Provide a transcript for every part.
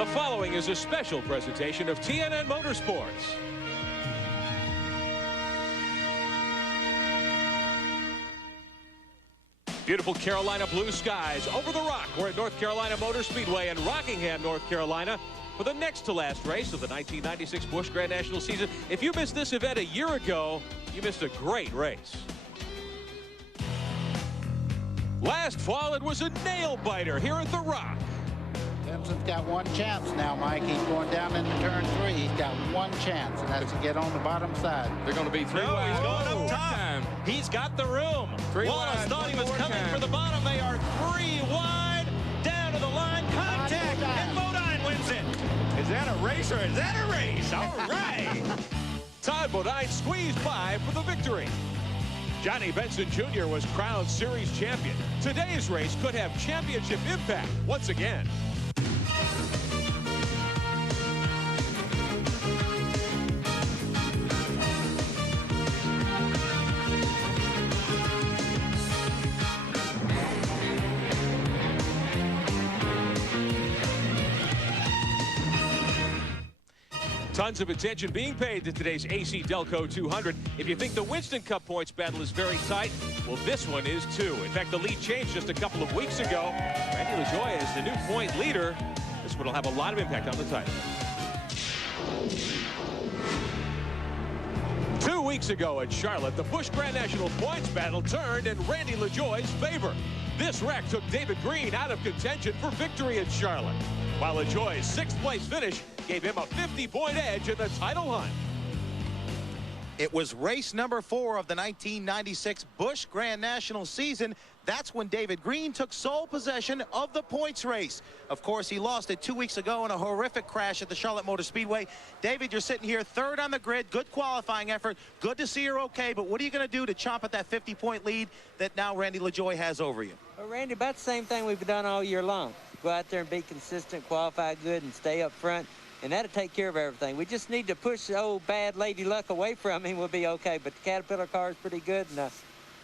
The following is a special presentation of TNN Motorsports. Beautiful Carolina blue skies over the rock. We're at North Carolina Motor Speedway in Rockingham, North Carolina, for the next to last race of the 1996 Busch Grand National season. If you missed this event a year ago, you missed a great race. Last fall, it was a nail-biter here at the Rock. Simpson's got one chance now, Mike. He's going down into turn 3. He's got one chance, and that's to get on the bottom side. They're going to be three wide. He's going up top. He's got the room. Wallace thought he was coming for the bottom. They are 3 wide. Down to the line. Contact. And Bodine wins it. Is that a race or is that a race? All right. Todd Bodine squeezed by for the victory. Johnny Benson Jr. was crowned series champion. Today's race could have championship impact once again. Tons of attention being paid to today's AC-Delco 200. If you think the Winston Cup points battle is very tight, well, this one is too. In fact, the lead changed just a couple of weeks ago. Randy LaJoie is the new point leader. This one will have a lot of impact on the title. 2 weeks ago at Charlotte, the Busch Grand National points battle turned in Randy LaJoie's favor. This wreck took David Green out of contention for victory at Charlotte, while LaJoie's 6th place finish gave him a 50-point edge in the title hunt. It was race number 4 of the 1996 Busch Grand National season. That's when David Green took sole possession of the points race. Of course, he lost it 2 weeks ago in a horrific crash at the Charlotte Motor Speedway. David, you're sitting here 3rd on the grid. Good qualifying effort. Good to see you're okay, but what are you going to do to chomp at that 50-point lead that now Randy LaJoie has over you? Well, Randy, about the same thing we've done all year long. Go out there and be consistent, qualify good, and stay up front. And that'll take care of everything. We just need to push the old bad Lady Luck away from him. We'll be okay. But the Caterpillar car is pretty good, and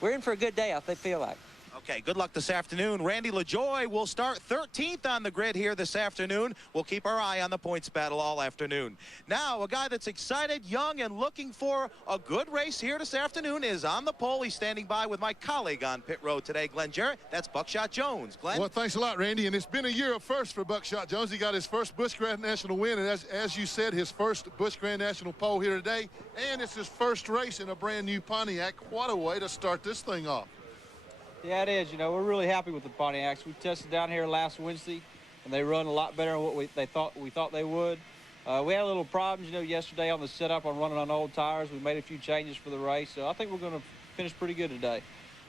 we're in for a good day, I feel like. Okay, good luck this afternoon. Randy LaJoie will start 13th on the grid here this afternoon. We'll keep our eye on the points battle all afternoon. Now, a guy that's excited, young, and looking for a good race here this afternoon is on the pole. He's standing by with my colleague on pit road today, Glenn Jarrett. That's Buckshot Jones. Glenn? Well, thanks a lot, Randy. And it's been a year of first for Buckshot Jones. He got his first Busch Grand National win, and as you said, his first Busch Grand National pole here today. And it's his first race in a brand new Pontiac. What a way to start this thing off. Yeah, it is. You know, we're really happy with the Pontiacs. We tested down here last Wednesday, and they run a lot better than what we thought they would. We had a little problems, you know, yesterday on the setup on running on old tires. We made a few changes for the race, so I think we're going to finish pretty good today.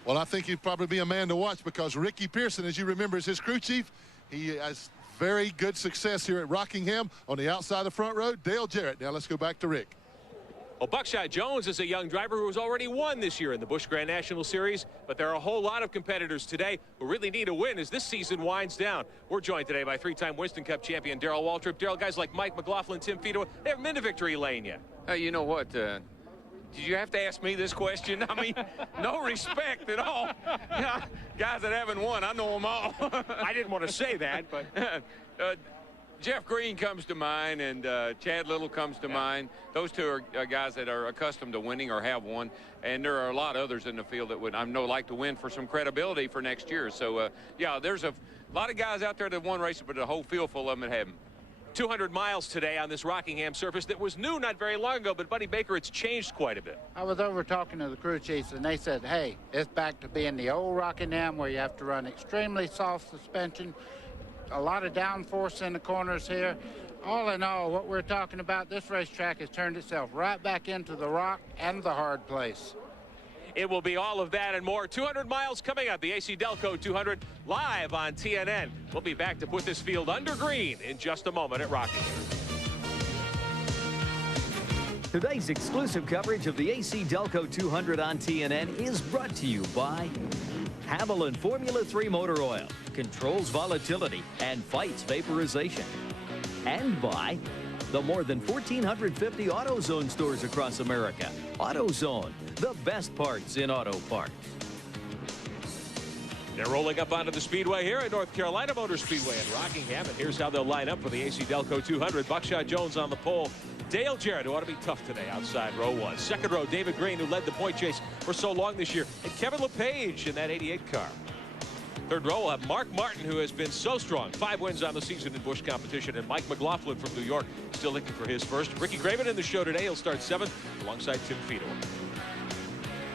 Well, I think he'd probably be a man to watch because Ricky Pearson, as you remember, is his crew chief. He has very good success here at Rockingham on the outside of the front row. Dale Jarrett. Now let's go back to Rick. Well, Buckshot Jones is a young driver who has already won this year in the Busch Grand National Series, but there are a whole lot of competitors today who really need a win as this season winds down. We're joined today by 3-time Winston Cup champion Darrell Waltrip. Darrell, guys like Mike McLaughlin, Tim Feto, they haven't been to victory lane yet. Hey, you know what? Did you have to ask me this question? I mean, no respect at all. Yeah, guys that haven't won, I know them all. I didn't want to say that, but... Jeff Green comes to mind, and Chad Little comes to mind. Those two are guys that are accustomed to winning or have won, and there are a lot of others in the field that would, I know, like to win for some credibility for next year. So, yeah, there's a lot of guys out there that won races, but a whole field full of them that haven't. 200 miles today on this Rockingham surface that was new not very long ago, but Buddy Baker, it's changed quite a bit. I was over talking to the crew chiefs, and they said, hey, it's back to being the old Rockingham where you have to run extremely soft suspension, a lot of downforce in the corners here. All in all, what we're talking about, this racetrack has turned itself right back into the rock and the hard place. It will be all of that and more. 200 miles coming up, the AC-Delco 200 live on TNN. We'll be back to put this field under green in just a moment at Rockingham. Today's exclusive coverage of the AC-Delco 200 on TNN is brought to you by Haviland Formula 3 motor oil, controls volatility and fights vaporization. And by the more than 1,450 AutoZone stores across America. AutoZone, the best parts in auto parts. They're rolling up onto the Speedway here at North Carolina Motor Speedway in Rockingham. And here's how they'll line up for the AC-Delco 200. Buckshot Jones on the pole. Dale Jarrett, who ought to be tough today outside row 1. Second row, David Green, who led the point chase for so long this year. And Kevin LePage in that 88 car. Third row will have Mark Martin, who has been so strong. 5 wins on the season in Busch competition. And Mike McLaughlin from New York, still looking for his first. Ricky Craven in the show today. He'll start 7th alongside Tim Fedor.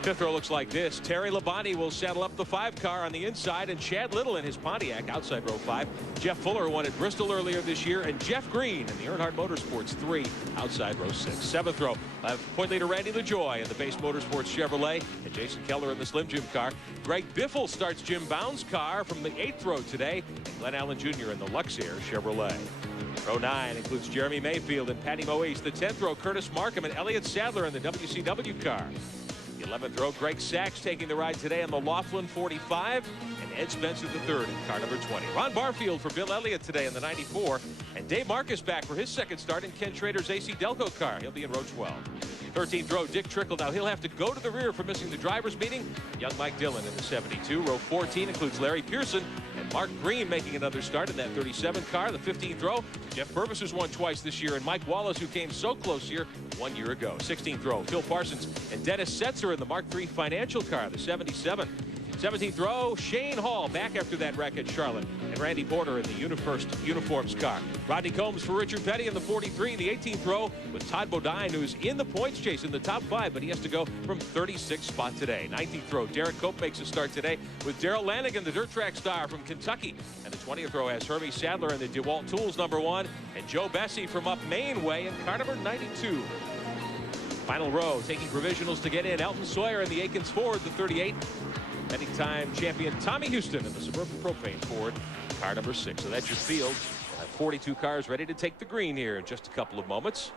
Fifth row looks like this. Terry Labonte will saddle up the 5 car on the inside, and Chad Little in his Pontiac outside row 5. Jeff Fuller won at Bristol earlier this year, and Jeff Green in the Earnhardt Motorsports 3 outside row 6. 7th row, point leader Randy LaJoie in the Base Motorsports Chevrolet, and Jason Keller in the Slim Jim car. Greg Biffle starts Jim Bound's car from the 8th row today, and Glenn Allen Jr. in the Luxair Chevrolet. Row 9 includes Jeremy Mayfield and Patty Moise. The 10th row, Curtis Markham and Elliott Sadler in the WCW car. The 11th row, Greg Sachs taking the ride today on the Laughlin 45, and Ed Spencer III in car number 20. Ron Barfield for Bill Elliott today in the 94, and Dave Marcus back for his second start in Ken Schrader's AC-Delco car. He'll be in row 12. 13th row, Dick Trickle. Now he'll have to go to the rear for missing the driver's meeting. Young Mike Dillon in the 72. Row 14 includes Larry Pearson and Mark Green making another start in that 37 car. The 15th row, Jeff Purvis, who's won twice this year, and Mike Wallace, who came so close here 1 year ago. 16th row, Phil Parsons and Dennis Setzer in the Mark III Financial car, the 77. 17th row, Shane Hall back after that wreck at Charlotte, and Randy Porter in the UniFirst Uniforms car. Rodney Combs for Richard Petty in the 43. The 18th row with Todd Bodine, who's in the points chase in the top 5, but he has to go from 36th spot today. 19th row, Derek Cope makes a start today with Darrell Lanigan, the dirt track star from Kentucky. And the 20th row has Hermie Sadler in the DeWalt Tools number 1, and Joe Bessie from up Main Way in car number 92. Final row, taking provisionals to get in, Elton Sawyer in the Aikens Ford, the 38. Anytime champion Tommy Houston in the Suburban Propane Ford, car number 6. So that's your field. 42 cars ready to take the green here in just a couple of moments.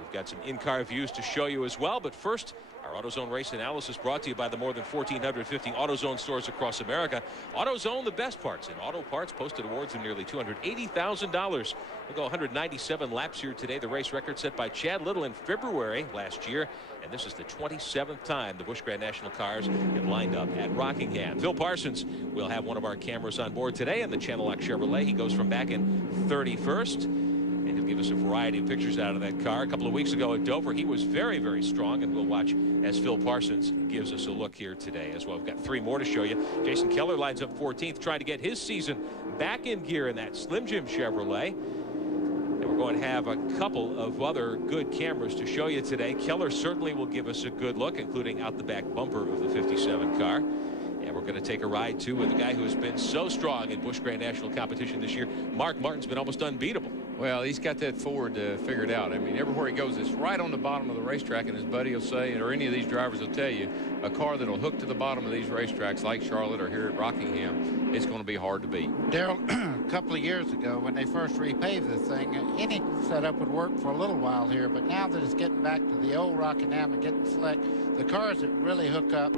We've got some in-car views to show you as well, but first, our AutoZone race analysis brought to you by the more than 1,450 AutoZone stores across America. AutoZone, the best parts in auto parts, posted awards of nearly $280,000. We'll go 197 laps here today. The race record set by Chad Little in February last year. And this is the 27th time the Busch Grand National cars have lined up at Rockingham. Phil Parsons will have one of our cameras on board today in the Channel Lock Chevrolet. He goes from back in 31st. And he'll give us a variety of pictures out of that car. A couple of weeks ago at Dover, he was very, very strong. And we'll watch as Phil Parsons gives us a look here today as well. We've got 3 more to show you. Jason Keller lines up 14th, trying to get his season back in gear in that Slim Jim Chevrolet. And we're going to have a couple of other good cameras to show you today. Keller certainly will give us a good look, including out the back bumper of the 57 car. And we're going to take a ride, too, with a guy who has been so strong in Busch Grand National competition this year. Mark Martin's been almost unbeatable. Well, he's got that Ford figured out. I mean, everywhere he goes, it's right on the bottom of the racetrack, and his buddy will say, or any of these drivers will tell you, a car that'll hook to the bottom of these racetracks like Charlotte or here at Rockingham, it's going to be hard to beat. Daryl, a couple of years ago when they first repaved the thing, any setup would work for a little while here, but now that it's getting back to the old Rockingham and getting slick, the cars that really hook up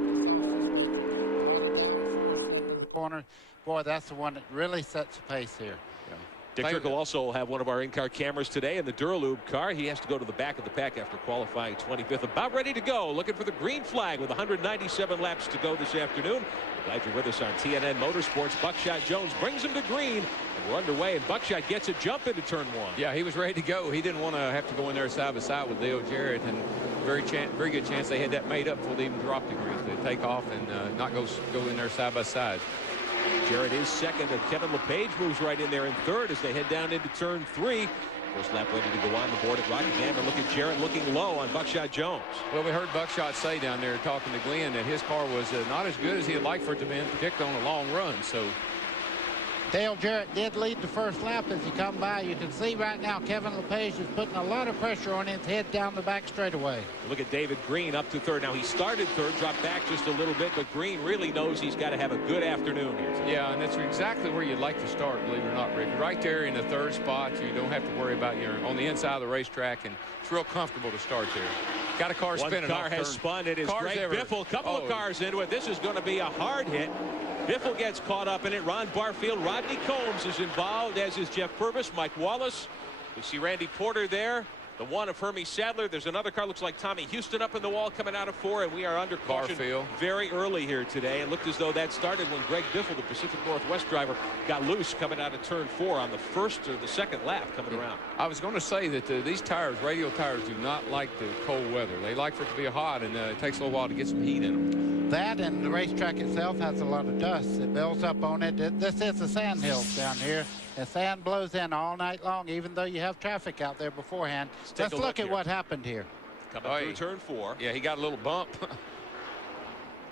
corner, boy, that's the one that really sets the pace here. Dick Trickle also will have one of our in-car cameras today in the Duralube car. He has to go to the back of the pack after qualifying 25th. About ready to go, looking for the green flag with 197 laps to go this afternoon. Glad you're with us on TNN Motorsports. Buckshot Jones brings him to green, and we're underway, and Buckshot gets a jump into turn 1. Yeah, he was ready to go. He didn't want to have to go in there side by side with Dale Jarrett, and very good chance they had that made up before they even dropped the greens. They take off and not go in there side by side. Jarrett is second, and Kevin LePage moves right in there in third as they head down into turn 3. First lap ready to go on the board at Rockingham, and look at Jarrett looking low on Buckshot Jones. Well, we heard Buckshot say down there talking to Glenn that his car was not as good as he'd like for it to be, particularly on a long run. So Dale Jarrett did lead the first lap as he come by. You can see right now Kevin LePage is putting a lot of pressure on his head down the back straightaway. Look at David Green up to third. Now he started third, dropped back just a little bit, but Green really knows he's got to have a good afternoon here today. Yeah, and that's exactly where you'd like to start, believe it or not, Rick. Right there in the third spot, you don't have to worry about you're on the inside of the racetrack, and it's real comfortable to start there. Got a car spinning. One car has spun. It is Greg Biffle. Couple of cars into it. This is going to be a hard hit. Biffle gets caught up in it. Ron Barfield, Rodney Combs is involved, as is Jeff Purvis, Mike Wallace. We see Randy Porter there. The one of Hermie Sadler. There's another car, looks like Tommy Houston up in the wall coming out of 4, and we are under caution very early here today. It looked as though that started when Greg Biffle, the Pacific Northwest driver, got loose coming out of turn 4 on the first or the second lap coming around. I was going to say that these tires, radial tires, do not like the cold weather. They like for it to be hot, and it takes a little while to get some heat in them. That and the racetrack itself has a lot of dust. It builds up on it. This is the sand hills down here. The sand blows in all night long, even though you have traffic out there beforehand. Let's look at what happened here. Coming through turn 4. Yeah, he got a little bump.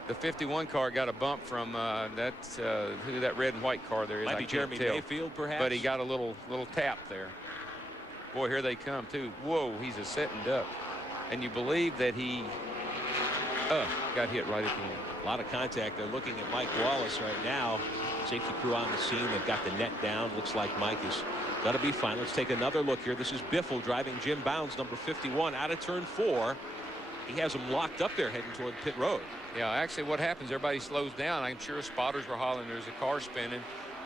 The 51 car got a bump from who that red and white car there is. Might be Jeremy Mayfield, perhaps. But he got a little tap there. Boy, here they come, too. Whoa, he's a sitting duck. And you believe that he got hit right at the end. A lot of contact. They're looking at Mike Wallace right now. Safety crew on the scene. They've got the net down. Looks like Mike is going to be fine. Let's take another look here. This is Biffle driving Jim Bounds, number 51, out of turn 4. He has him locked up there heading toward pit road. Yeah, actually what happens, everybody slows down. I'm sure spotters were hollering there's a car spinning,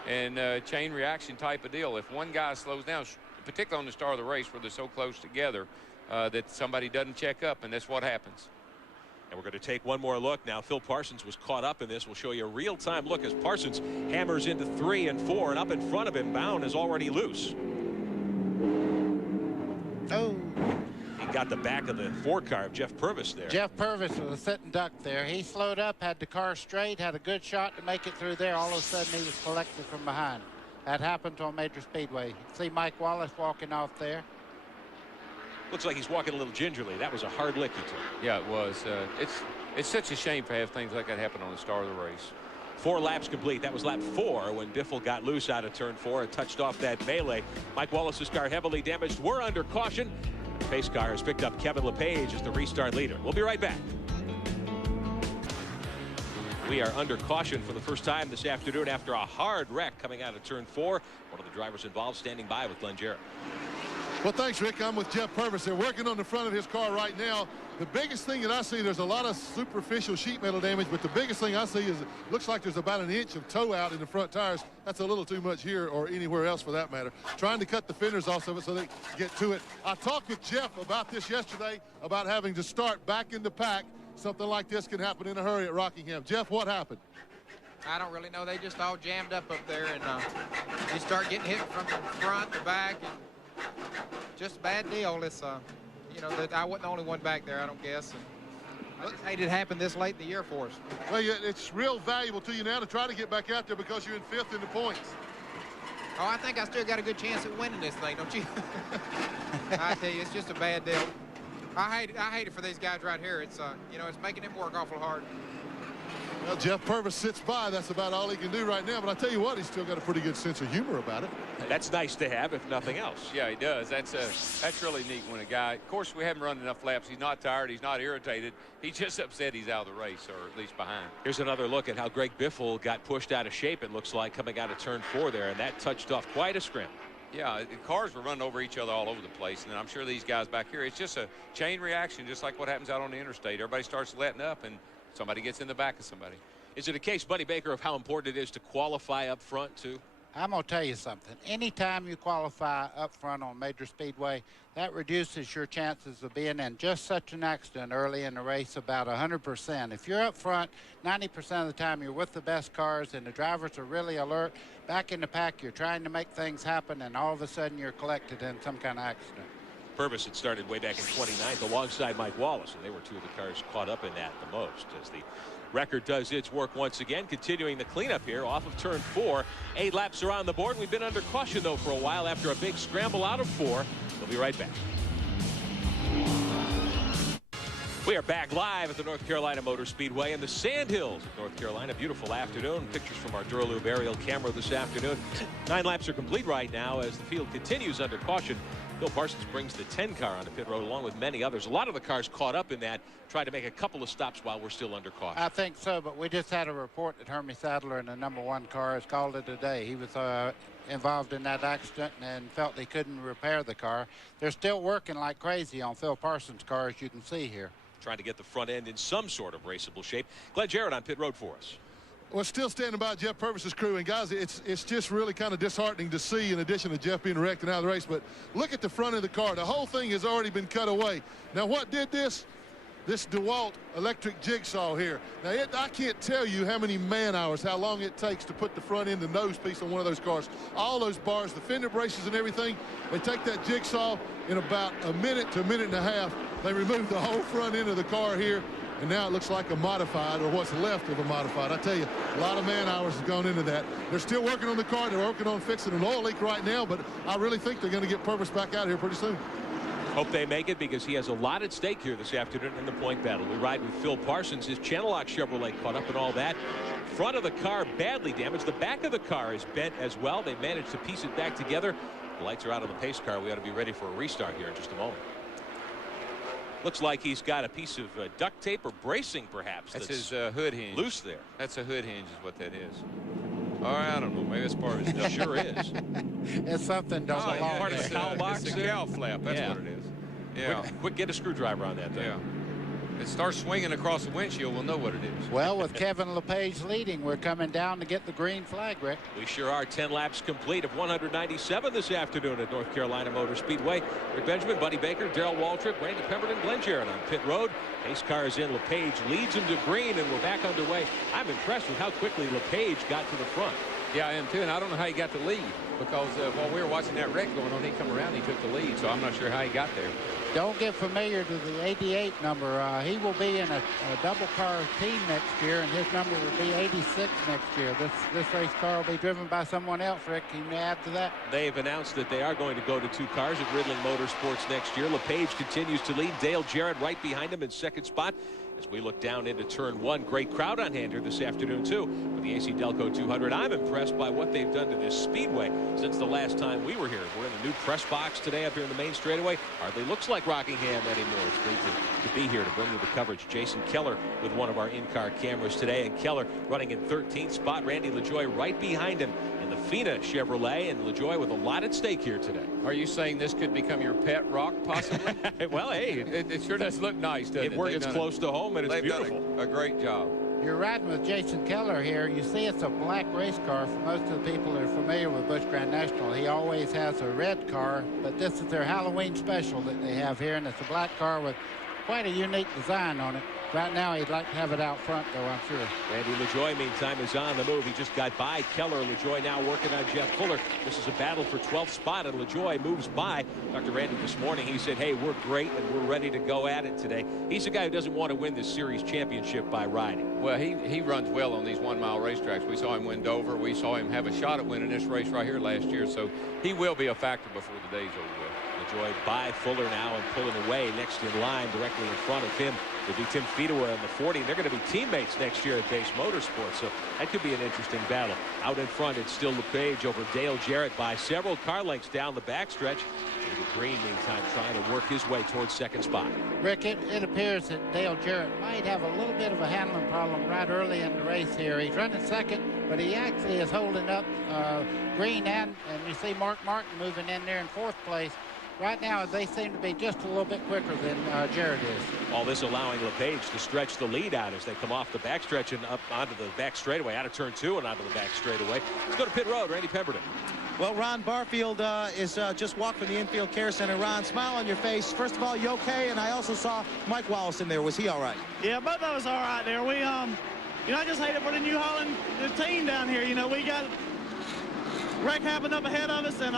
and chain reaction type of deal. If one guy slows down, particularly on the start of the race where they're so close together, that somebody doesn't check up, and that's what happens. And we're going to take one more look now. Phil Parsons was caught up in this. We'll show you a real-time look as Parsons hammers into 3 and 4, and up in front of him, Bound is already loose. Oh. He got the back of the 4 car of Jeff Purvis there. Jeff Purvis was a sitting duck there. He slowed up, had the car straight, had a good shot to make it through there. All of a sudden, he was collected from behind. That happened on Major Speedway. You see Mike Wallace walking off there. Looks like he's walking a little gingerly. That was a hard lick he took. Yeah, it was. It's such a shame to have things like that happen on the start of the race. 4 laps complete. That was lap 4 when Biffle got loose out of turn 4 and touched off that melee. Mike Wallace's car heavily damaged. We're under caution. The pace car has picked up Kevin LePage as the restart leader. We'll be right back. We are under caution for the first time this afternoon after a hard wreck coming out of turn 4. One of the drivers involved standing by with Glenn Jarrett. Well, thanks, Rick. I'm with Jeff Purvis. They're working on the front of his car right now. The biggest thing that I see, there's a lot of superficial sheet metal damage, but the biggest thing I see is it looks like there's about an inch of toe out in the front tires. That's a little too much here or anywhere else for that matter. Trying to cut the fenders off of it so they can get to it. I talked with Jeff about this yesterday, about having to start back in the pack. Something like this can happen in a hurry at Rockingham. Jeff, what happened? I don't really know. They just all jammed up there, and you start getting hit from the front, the back, and just a bad deal. It's you know, that I wasn't the only one back there, I don't guess. And I just hate it happened this late in the year for us. Well, yeah, it's real valuable to you now to try to get back out there because you're in 5th in the points. Oh, I think I still got a good chance at winning this thing, don't you? I tell you, it's just a bad deal. I hate it for these guys right here. It's you know, it's making them work awful hard. Well, Jeff Purvis sits by. That's about all he can do right now. But I tell you what, he's still got a pretty good sense of humor about it. That's nice to have, if nothing else. Yeah, he does. That's really neat when a guy, of course, we haven't run enough laps. He's not tired. He's not irritated. He's just upset he's out of the race, or at least behind. Here's another look at how Greg Biffle got pushed out of shape, it looks like, coming out of turn 4 there, and that touched off quite a scrim. Yeah, the cars were running over each other all over the place, and I'm sure these guys back here, it's just a chain reaction, just like what happens out on the interstate. Everybody starts letting up, and somebody gets in the back of somebody. Is it a case, Buddy Baker, of how important it is to qualify up front, too? I'm going to tell you something. Anytime you qualify up front on Major Speedway, that reduces your chances of being in just such an accident early in the race about 100%. If you're up front, 90% of the time you're with the best cars and the drivers are really alert. Back in the pack, you're trying to make things happen, and all of a sudden you're collected in some kind of accident. Purvis had started way back in 29th alongside Mike Wallace, and they were 2 of the cars caught up in that the most as the record does its work once again, continuing the cleanup here off of turn 4. 8 laps are on the board. We've been under caution, though, for a while after a big scramble out of 4. We'll be right back. We are back live at the North Carolina Motor Speedway in the Sandhills of North Carolina. Beautiful afternoon. Pictures from our Duraloop aerial camera this afternoon. 9 laps are complete right now as the field continues under caution. Bill Parsons brings the 10 car onto pit road along with many others. A lot of the cars caught up in that, tried to make a couple of stops while we're still under caution. I think so, but we just had a report that Hermie Sadler in the #1 car has called it a day. He was involved in that accident and felt he couldn't repair the car. They're still working like crazy on Phil Parsons' car, as you can see here. Trying to get the front end in some sort of raceable shape. Glenn Jarrett on pit road for us. Well, still standing by Jeff Purvis's crew. And, guys, it's just really kind of disheartening to see, in addition to Jeff being wrecked and out of the race. But look at the front of the car. The whole thing has already been cut away. Now, what did this? This DeWalt electric jigsaw here. Now, I can't tell you how many man-hours, how long it takes to put the front end and nose piece on one of those cars. All those bars, the fender braces and everything, they take that jigsaw in about a minute to a minute and a half. They remove the whole front end of the car here. And now it looks like a modified, or what's left of a modified. I tell you, a lot of man hours has gone into that. They're still working on the car. They're working on fixing an oil leak right now, but I really think they're going to get Purvis back out here pretty soon. Hope they make it, because he has a lot at stake here this afternoon in the point battle. We ride with Phil Parsons. His Channel Lock Chevrolet caught up in all that. Front of the car badly damaged. The back of the car is bent as well. They managed to piece it back together. The lights are out on the pace car. We ought to be ready for a restart here in just a moment. Looks like he's got a piece of duct tape or bracing, perhaps. That's his hood hinge. Loose there. That's a hood hinge is what that is. All right, I don't know. Maybe that's part of his. Sure is. It's something don't belong part of there. the cowl box. It's a cowl flap. That's what it is. Yeah. Quick, get a screwdriver on that thing. Yeah. It starts swinging across the windshield, we'll know what it is. Well, with Kevin LePage leading, we're coming down to get the green flag, Rick. We sure are. 10 laps complete of 197 this afternoon at North Carolina Motor Speedway. Rick Benjamin, Buddy Baker, Darrell Waltrip, Randy Pemberton, Glenn Jarrett on pit road. Pace car is in. LePage leads him to green, and we're back underway. I'm impressed with how quickly LePage got to the front. Yeah, I am too, and I don't know how he got the lead, because while we were watching that wreck going on, he come around, he took the lead, so I'm not sure how he got there. Don't get familiar to the 88 number. He will be in a double car team next year, and his number will be 86 next year. This race car will be driven by someone else. Rick, can you add to that? They've announced that they are going to go to 2 cars at Ridling Motorsports next year. LePage continues to lead. Dale Jarrett right behind him in second spot. As we look down into turn 1, great crowd on hand here this afternoon too with the AC-Delco 200. I'm impressed by what they've done to this speedway since the last time we were here. We're in the new press box today up here in the main straightaway. Hardly looks like Rockingham anymore. It's great to be here to bring you the coverage. Jason Keller with one of our in-car cameras today, and Keller running in 13th spot. Randy LaJoie right behind him in the Fina Chevrolet, and LaJoie with a lot at stake here today. Are you saying this could become your pet rock, possibly? Well, hey, it sure does look nice, doesn't it? It's close to home, and it's beautiful. Done a great job. You're riding with Jason Keller here. You see it's a black race car. For most of the people that are familiar with Busch Grand National, he always has a red car, but this is their Halloween special that they have here, and it's a black car with quite a unique design on it. Right now, he'd like to have it out front, though, I'm sure. Randy LaJoie, meantime, is on the move. He just got by Keller. LaJoie now working on Jeff Fuller. This is a battle for 12th spot, and LaJoie moves by. Dr. Randy this morning, he said, hey, we're great, and we're ready to go at it today. He's a guy who doesn't want to win this series championship by riding. Well, he runs well on these 1-mile racetracks. We saw him win Dover. We saw him have a shot at winning this race right here last year, so he will be a factor before the day's over with. LaJoie by Fuller now and pulling away. Next in line directly in front of him would be Tim Fedewa in the 40. They're going to be teammates next year at Base Motorsports, so that could be an interesting battle. Out in front, it's still LePage over Dale Jarrett by several car lengths down the backstretch. David Green, meantime, trying to work his way towards second spot. Rick, it appears that Dale Jarrett might have a little bit of a handling problem right early in the race here. He's running second, but he actually is holding up Green, and you see Mark Martin moving in there in 4th place. Right now, they seem to be just a little bit quicker than Jarrett is. All this allowing LePage to stretch the lead out as they come off the backstretch and up onto the back straightaway, out of turn 2 and onto the back straightaway. Let's go to pit road. Randy Pemberton. Well, Ron Barfield is just walked from the infield care center. Ron, smile on your face. First of all, you okay? And I also saw Mike Wallace in there. Was he all right? Yeah, both of us all right there. We, you know, I just hate it for the New Holland the team down here. You know, we got wreck happened up ahead of us, and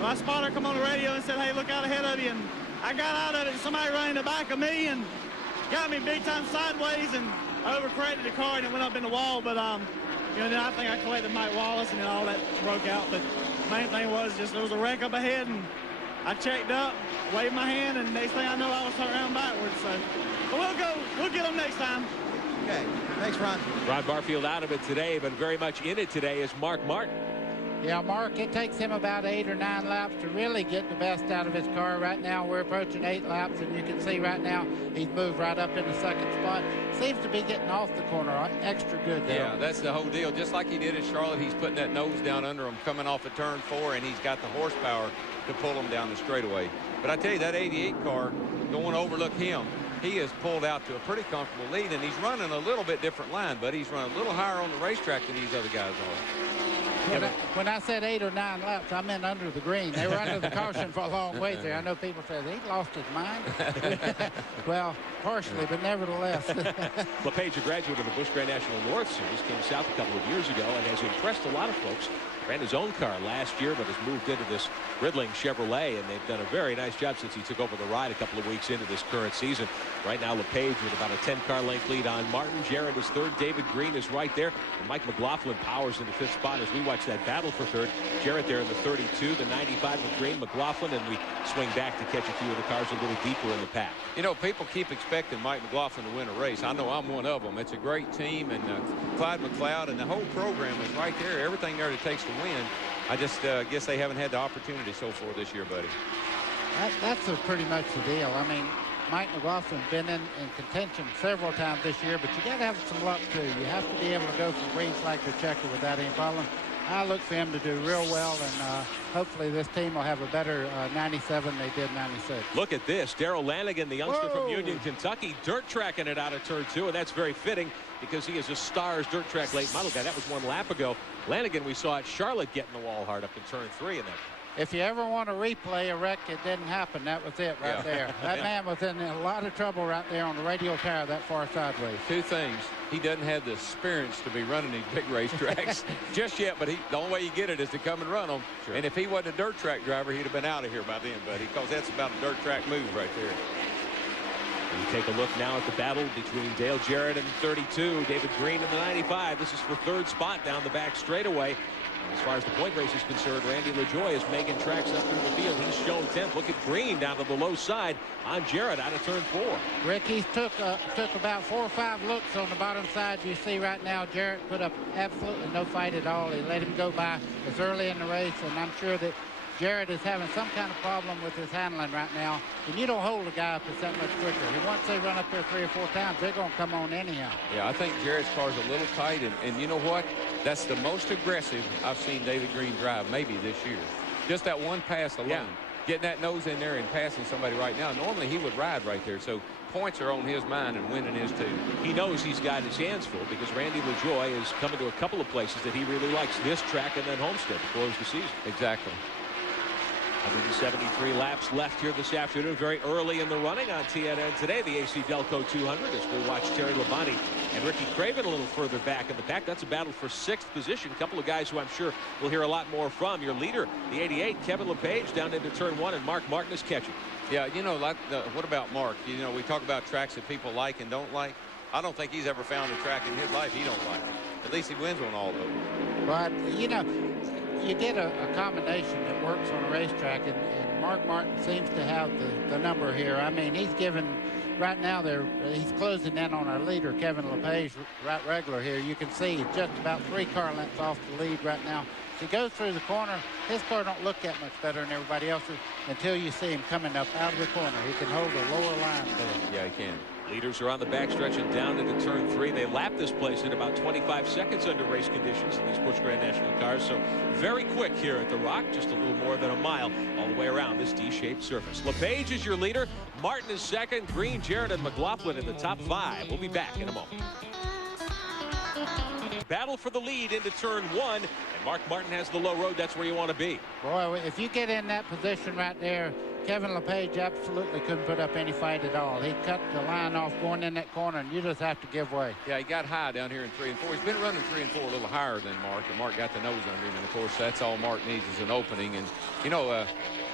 my spotter come on the radio and said, hey, look out ahead of you. And I got out of it, and somebody ran in the back of me and got me big time sideways and overcorrected the car, and it went up in the wall. But, you know, then I think I collected Mike Wallace, and then all that broke out. But the main thing was just there was a wreck up ahead, and I checked up, waved my hand, and next thing I know, I was turned around backwards. So, but we'll get them next time. Okay, thanks, Ron. Ron Barfield out of it today, but very much in it today is Mark Martin. Yeah, Mark, it takes him about 8 or 9 laps to really get the best out of his car. Right now, we're approaching 8 laps, and you can see right now he's moved right up in the 2nd spot. Seems to be getting off the corner extra good there. Yeah, that's the whole deal. Just like he did at Charlotte, he's putting that nose down under him coming off of turn 4, and he's got the horsepower to pull him down the straightaway. But I tell you, that 88 car, don't want to overlook him. he has pulled out to a pretty comfortable lead, and he's running a little bit different line, but he's running a little higher on the racetrack than these other guys are. When I said 8 or 9 laps, I meant under the green. They were under the caution for a long way there. I know people say he lost his mind. Well, partially, but nevertheless. LePage, a graduate of the Busch Grand National North Series, came south a couple of years ago and has impressed a lot of folks. Ran his own car last year, but has moved into this Riddling Chevrolet, and they've done a very nice job since he took over the ride a couple of weeks into this current season. Right now, LePage with about a 10-car length lead on Martin. Jarrett is third. David Green is right there. And Mike McLaughlin powers in the 5th spot as we watch that battle for third. Jarrett there in the 32, the 95 with Green, McLaughlin, and we swing back to catch a few of the cars a little deeper in the pack. You know, people keep expecting Mike McLaughlin to win a race. I know I'm one of them. It's a great team, and Clyde McLeod and the whole program is right there. Everything there it takes to win. I just guess they haven't had the opportunity so far this year, buddy. That's pretty much the deal. I mean, Mike McLaughlin's been in contention several times this year, but you got to have some luck, too. You have to be able to go from green flag to checker without any problem. I look for him to do real well, and hopefully this team will have a better 97 than they did 96. Look at this. Darrell Lanigan, the youngster from Union, Kentucky, dirt tracking it out of turn 2, and that's very fitting because he is a Stars dirt track late model guy. That was 1 lap ago. Lanigan, we saw at Charlotte getting the wall hard up in turn 3 in that. If you ever want to replay a wreck, it didn't happen. That was it right there. That man was in a lot of trouble right there on the radial tire that far sideways. 2 things. He doesn't have the experience to be running these big racetracks just yet, but the only way you get it is to come and run them. Sure. And if he wasn't a dirt track driver, he'd have been out of here by then, buddy, because that's about a dirt track move right there. We take a look now at the battle between Dale Jarrett and 32, David Green in the 95. This is for 3rd spot down the back straightaway. As far as the point race is concerned, Randy LaJoie is making tracks up through the field. He's shown 10th. Look at Green down to the low side on Jarrett out of turn 4. Rick, he took about 4 or 5 looks on the bottom side. You see right now, Jarrett put up absolutely no fight at all. He let him go by as early in the race, and I'm sure that Jarrett is having some kind of problem with his handling right now. And you don't hold a guy up that's that much quicker. And once they run up there 3 or 4 times, they're going to come on anyhow. Yeah, I think Jarrett's car's a little tight. And you know what? That's the most aggressive I've seen David Green drive maybe this year. Just that one pass alone. Yeah. Getting that nose in there and passing somebody right now. Normally he would ride right there. So points are on his mind and winning his too. He knows he's got his hands full because Randy LaJoie is coming to a couple of places that he really likes. This track and then Homestead to close the season. Exactly. 173 laps left here this afternoon. Very early in the running on TNN today. The AC-Delco 200 as we watch Terry Labonte and Ricky Craven a little further back in the pack. That's a battle for 6th position. A couple of guys who I'm sure we'll hear a lot more from. Your leader, the 88, Kevin LePage, down into turn 1, and Mark Martin is catching. Yeah, you know, what about Mark? You know, we talk about tracks that people like and don't like. I don't think he's ever found a track in his life he don't like. At least he wins on all of them. But, you know, you get a combination that works on a racetrack, and Mark Martin seems to have the number here. I mean, he's given, right now, he's closing in on our leader, Kevin LePage, right regular here. You can see he's just about 3 car lengths off the lead right now. As he goes through the corner, his car don't look that much better than everybody else's until you see him coming up out of the corner. He can hold a lower line there. Yeah, he can. Leaders are on the backstretch and down into turn 3. They lap this place in about 25 seconds under race conditions in these Busch Grand National cars. So very quick here at the Rock, just a little more than a mile all the way around this D-shaped surface. LePage is your leader. Martin is second. Green, Jarrett, and McLaughlin in the top 5. We'll be back in a moment. Battle for the lead into turn 1, and Mark Martin has the low road. That's where you want to be. Boy, if you get in that position right there, Kevin LePage absolutely couldn't put up any fight at all. He cut the line off going in that corner, and you just have to give way. Yeah, he got high down here in 3 and 4. He's been running 3 and 4 a little higher than Mark, and Mark got the nose under him. And, of course, that's all Mark needs is an opening. And, you know,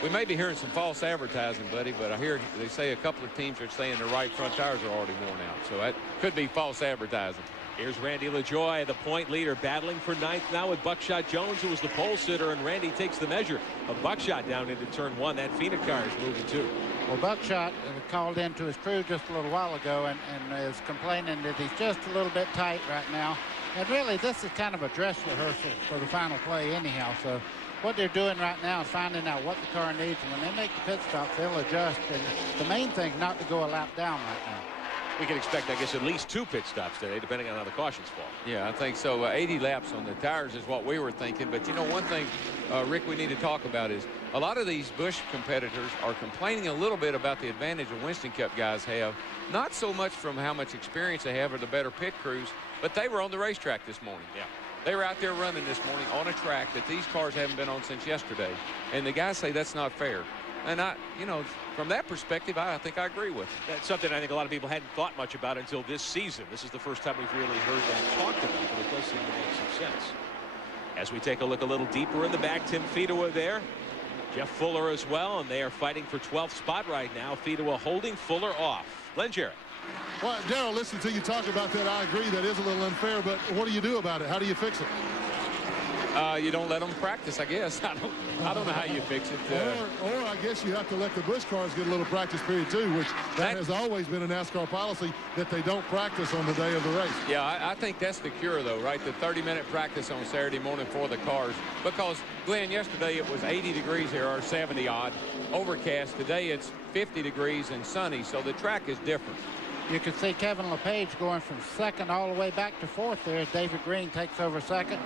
we may be hearing some false advertising, buddy, but I hear they say a couple of teams are saying their right front tires are already worn out. So that could be false advertising. Here's Randy LaJoie, the point leader, battling for 9th now with Buckshot Jones, who was the pole sitter, and Randy takes the measure of Buckshot down into turn 1. That Phoenix car is moving too. Well, Buckshot called into his crew just a little while ago and is complaining that he's just a little bit tight right now. And really, this is kind of a dress rehearsal for the final play anyhow. So what they're doing right now is finding out what the car needs, and when they make the pit stops, they'll adjust. And the main thing is not to go a lap down right now. We can expect, I guess, at least 2 pit stops today, depending on how the cautions fall. Yeah, I think so. 80 laps on the tires is what we were thinking. But, you know, one thing, Rick, we need to talk about is a lot of these Busch competitors are complaining a little bit about the advantage the Winston Cup guys have. Not so much from how much experience they have or the better pit crews, but they were on the racetrack this morning. Yeah. They were out there running this morning on a track that these cars haven't been on since yesterday. And the guys say that's not fair. And you know, from that perspective, I think I agree with it. That's something I think a lot of people hadn't thought much about until this season. This is the first time we've really heard that talked about, but it does seem to make some sense. As we take a look a little deeper in the back, Tim Fedewa there. Jeff Fuller as well, and they are fighting for 12th spot right now. Fedewa holding Fuller off. Glenn Jarrett. Well, Darrell, listen to you talk about that. I agree that is a little unfair, but what do you do about it? How do you fix it? You don't let them practice, I guess. I don't know how you fix it. Or I guess you have to let the Busch cars get a little practice period too, which that has always been a NASCAR policy, that they don't practice on the day of the race. Yeah, I think that's the cure, though, right? The 30-minute practice on Saturday morning for the cars. Because, Glenn, yesterday it was 80 degrees here, or 70-odd, overcast. Today it's 50 degrees and sunny, so the track is different. You can see Kevin LePage going from second all the way back to fourth there as David Green takes over second.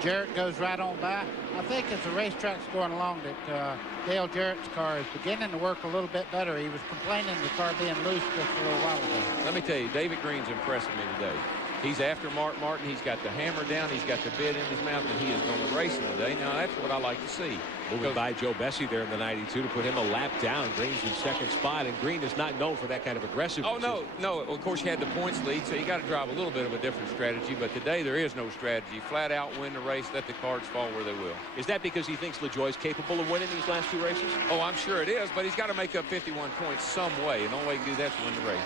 Jarrett goes right on by. I think as the racetrack's going along that Dale Jarrett's car is beginning to work a little bit better. He was complaining the car being loose just a little while ago. Let me tell you, David Green's impressing me today. He's after Mark Martin. He's got the hammer down. He's got the bit in his mouth, and he is going to racing today. Now, that's what I like to see. Moving by Joe Bessie there in the 92 to put him a lap down. Green's in second spot, and Green is not known for that kind of aggressiveness. Oh, no. Of course, you had the points lead, so you got to drive a little bit of a different strategy. But today, there is no strategy. Flat out win the race, let the cards fall where they will. Is that because he thinks LaJoie's capable of winning these last 2 races? Oh, I'm sure it is, but he's got to make up 51 points some way, and the only way he can do that is win the race.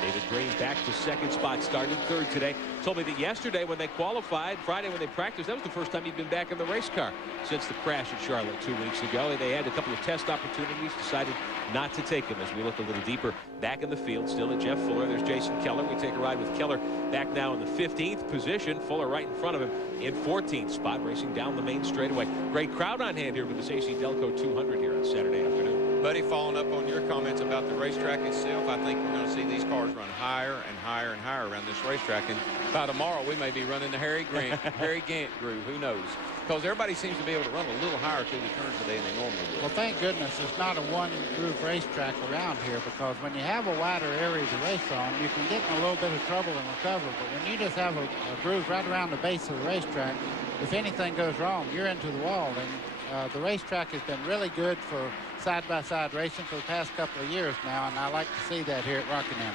David Green back to second spot, started third today. Told me that yesterday when they qualified, Friday when they practiced, that was the first time he'd been back in the race car since the crash at Charlotte 2 weeks ago. And they had a couple of test opportunities, decided not to take them. As we look a little deeper back in the field, still at Jeff Fuller. There's Jason Keller. We take a ride with Keller back now in the 15th position. Fuller right in front of him in 14th spot, racing down the main straightaway. Great crowd on hand here for this AC-Delco 200 here on Saturday afternoon. Buddy, following up on your comments about the racetrack itself, I think we're going to see these cars run higher and higher and higher around this racetrack. And by tomorrow, we may be running the Harry Gant groove. Who knows? Because everybody seems to be able to run a little higher through the turns today than they normally would. Well, thank goodness it's not a one-groove racetrack around here, because when you have a wider area to race on, you can get in a little bit of trouble and recover. But when you just have a groove right around the base of the racetrack, if anything goes wrong, you're into the wall. And the racetrack has been really good for side-by-side racing for the past couple of years now, and I like to see that here at Rockingham.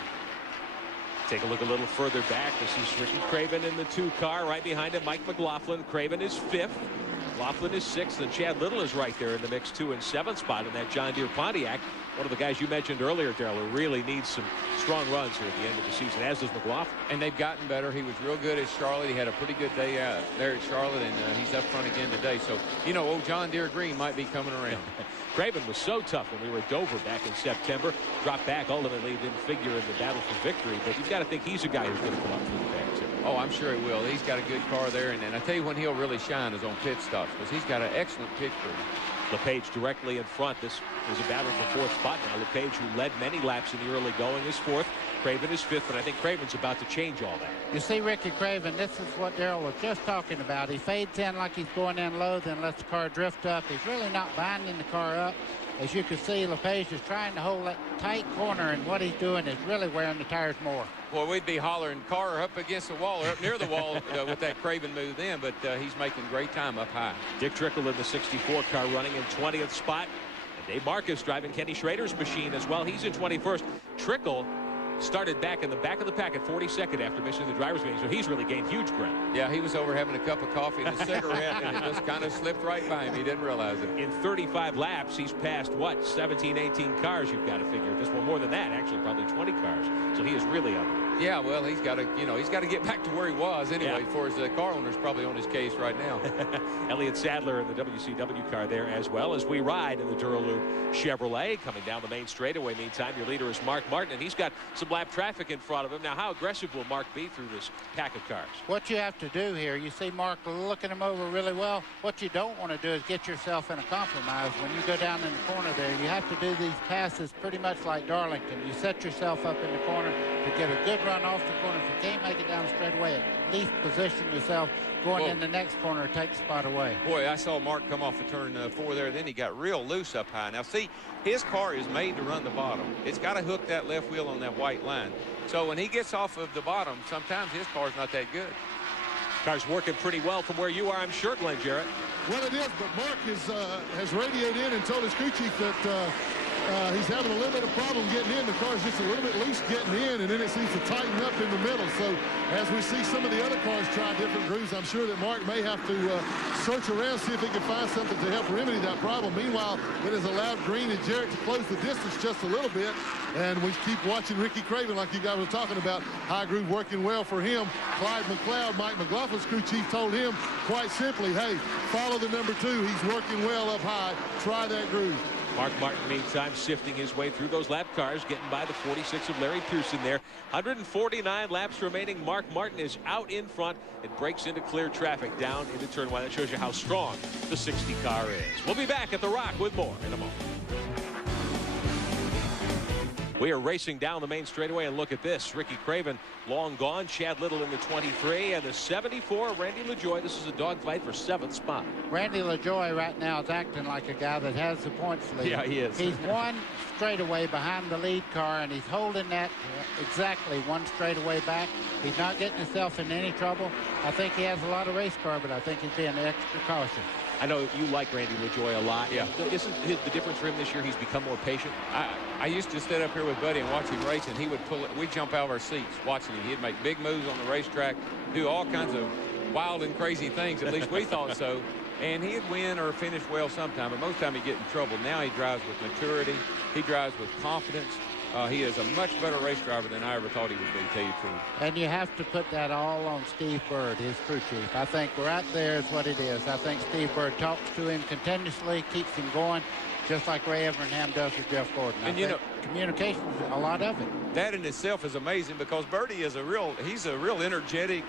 Take a look a little further back. This is Ricky Craven in the 2 car. Right behind him, Mike McLaughlin. Craven is 5th. McLaughlin is 6th, and Chad Little is right there in the mix, 2 and 7th spot in that John Deere Pontiac. One of the guys you mentioned earlier, Darrell, who really needs some strong runs here at the end of the season, as does McLaughlin. And they've gotten better. He was real good at Charlotte. He had a pretty good day out there at Charlotte, and he's up front again today. So, you know, old John Deere Green might be coming around. Craven was so tough when we were at Dover back in September. Dropped back, ultimately didn't figure in the battle for victory, but you've got to think he's a guy who's going to come up through the back, too. Oh, I'm sure he will. He's got a good car there, and I tell you when he'll really shine is on pit stops, because he's got an excellent pit crew. LePage directly in front. This is a battle for 4th spot now. LePage, who led many laps in the early going, is 4th. Craven is 5th, but I think Craven's about to change all that. You see Ricky Craven, this is what Darrell was just talking about. He fades in like he's going in low, then lets the car drift up. He's really not binding the car up. As you can see, LePage is trying to hold that tight corner, and what he's doing is really wearing the tires more. Boy, we'd be hollering car up against the wall or up near the wall with that Craven move in, but he's making great time up high. Dick Trickle in the 64 car running in 20th spot. And Dave Marcus driving Kenny Schrader's machine as well. He's in 21st. Trickle started back in the back of the pack at 42nd after missing the driver's meeting, so he's really gained huge ground. Yeah, he was over having a cup of coffee and a cigarette, and it just kind of slipped right by him. He didn't realize it. In 35 laps, he's passed, what, 17, 18 cars, you've got to figure. This one more than that, actually, probably 20 cars. So he is really up. Yeah, well, he's got to, he's got to get back to where he was anyway, for his car owner's probably on his case right now. Elliott Sadler in the WCW car there, as well as we ride in the Duraloop Chevrolet coming down the main straightaway. Meantime, your leader is Mark Martin, and he's got some lap traffic in front of him. Now, how aggressive will Mark be through this pack of cars? What you have to do here, you see Mark looking him over really well. What you don't want to do is get yourself in a compromise. When you go down in the corner there, you have to do these passes pretty much like Darlington. You set yourself up in the corner, to get a good run off the corner. If you can't make it down the straightaway, at least position yourself going in the next corner, take the spot away. Boy, I saw Mark come off of turn 4 there. Then he got real loose up high. Now, see, his car is made to run the bottom. It's got to hook that left wheel on that white line. So when he gets off of the bottom, sometimes his car's not that good. Car's working pretty well from where you are, I'm sure, Glenn Jarrett. Well, it is, but Mark has radioed in and told his crew chief that he's having a little bit of problem getting in. The car's just a little bit loose getting in, and then it seems to tighten up in the middle. So as we see some of the other cars try different grooves, I'm sure that Mark may have to search around, see if he can find something to help remedy that problem. Meanwhile, it has allowed Green and Jarrett to close the distance just a little bit. And we keep watching Ricky Craven, like you guys were talking about. High groove working well for him. Clyde McLeod, Mike McLaughlin's crew chief, told him quite simply, hey, follow the number 2. He's working well up high. Try that groove. Mark Martin, meantime, sifting his way through those lap cars, getting by the 46 of Larry Pearson there. 149 laps remaining. Mark Martin is out in front. It breaks into clear traffic down into turn 1. That shows you how strong the 60 car is. We'll be back at the Rock with more in a moment. We are racing down the main straightaway, and look at this. Ricky Craven long gone. Chad Little in the 23, and the 74, Randy LaJoie. This is a dogfight for 7th spot. Randy LaJoie right now is acting like a guy that has the points lead. Yeah, he is. He's one straightaway behind the lead car, and he's holding that exactly one straightaway back. He's not getting himself in any trouble. I think he has a lot of race car, but I think he's being extra cautious. I know you like Randy LaJoie a lot. Yeah. Isn't the difference for him this year he's become more patient? I used to sit up here with Buddy and watch him race, and he would pull it. We'd jump out of our seats watching him. He'd make big moves on the racetrack, do all kinds of wild and crazy things. At least we thought so. And he'd win or finish well sometime, but most of the time he'd get in trouble. Now he drives with maturity. He drives with confidence. He is a much better race driver than I ever thought he would be, to tell you the truth. And you have to put that all on Steve Bird, his crew chief. I think right there is what it is. I think Steve Bird talks to him continuously, keeps him going, just like Ray Evernham does with Jeff Gordon. And you know, communication is a lot of it. That in itself is amazing, because Birdie is he's a real energetic,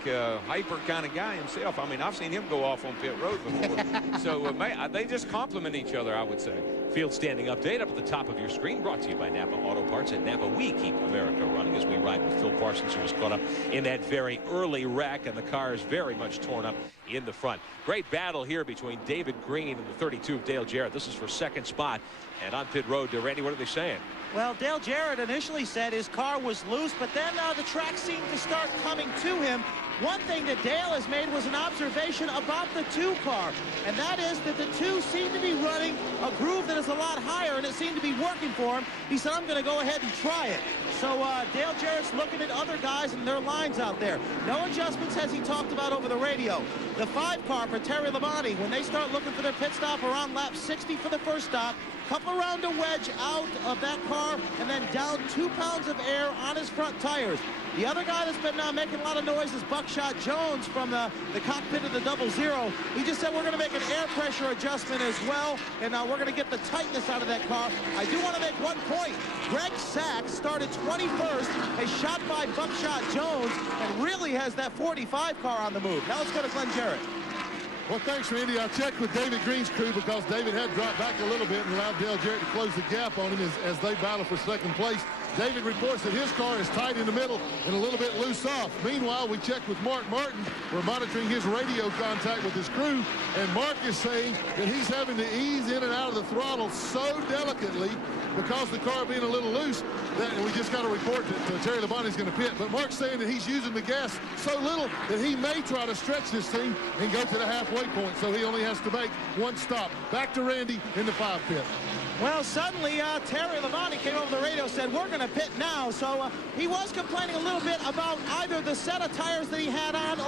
hyper kind of guy himself. I mean, I've seen him go off on pit road before. So they just complement each other, I would say. Field standing update up at the top of your screen, brought to you by Napa Auto Parts. At Napa, we keep America running, as we ride with Phil Parsons, who was caught up in that very early wreck, and the car is very much torn up in the front. Great battle here between David Green and the 32 of Dale Jarrett. This is for 2nd spot. And on pit road, Randy, what are they saying? Well, Dale Jarrett initially said his car was loose, but then the track seemed to start coming to him. One thing that Dale has made was an observation about the 2 car, and that is that the 2 seem to be running a groove that is a lot higher, and it seemed to be working for him. He said, I'm going to go ahead and try it. So Dale Jarrett's looking at other guys and their lines out there. No adjustments, as he talked about over the radio. The 5 car for Terry Labonte, when they start looking for their pit stop around lap 60 for the first stop, couple around a wedge out of that car, and then down 2 pounds of air on his front tires. The other guy that's been making a lot of noise is Buckshot Jones from the cockpit of the 00. He just said we're going to make an air pressure adjustment as well, and we're going to get the tightness out of that car. I do want to make one point. Greg Sachs started 21st, a shot by Buckshot Jones, and really has that 45 car on the move. Now let's go to Glenn Jarrett. Well, thanks, Randy. I checked with David Green's crew, because David had dropped back a little bit and allowed Dale Jarrett to close the gap on him as they battle for 2nd place. David reports that his car is tight in the middle and a little bit loose off. Meanwhile, we checked with Mark Martin. We're monitoring his radio contact with his crew, and Mark is saying that he's having to ease in and out of the throttle so delicately because the car being a little loose that we just got a report that Terry Labonte's going to pit. But Mark's saying that he's using the gas so little that he may try to stretch this thing and go to the halfway point, so he only has to make 1 stop. Back to Randy in the 5 pit. Well, suddenly Terry Labonte came over the radio, said we're going to pit now. So he was complaining a little bit about either the set of tires that he had on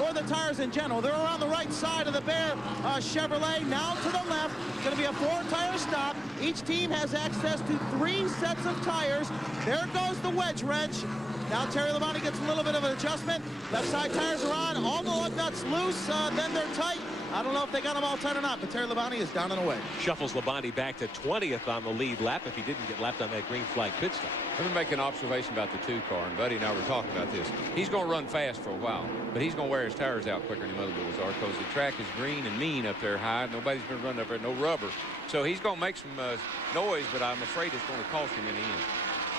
or the tires in general. They're around the right side of the Bear Chevrolet. Now to the left, it's going to be a 4-tire stop. Each team has access to 3 sets of tires. There goes the wedge wrench. Now Terry Labonte gets a little bit of an adjustment. Left side tires are on. All the lug nuts loose. Then they're tight. I don't know if they got them all tight or not, but Terry Labonte is down and away. Shuffles Labonte back to 20th on the lead lap if he didn't get lapped on that green flag pit stop. Let me make an observation about the 2 car, and Buddy and I were talking about this. He's going to run fast for a while, but he's going to wear his tires out quicker than the other boys are, because the track is green and mean up there high. Nobody's been running up there, no rubber. So he's going to make some noise, but I'm afraid it's going to cost him in the end.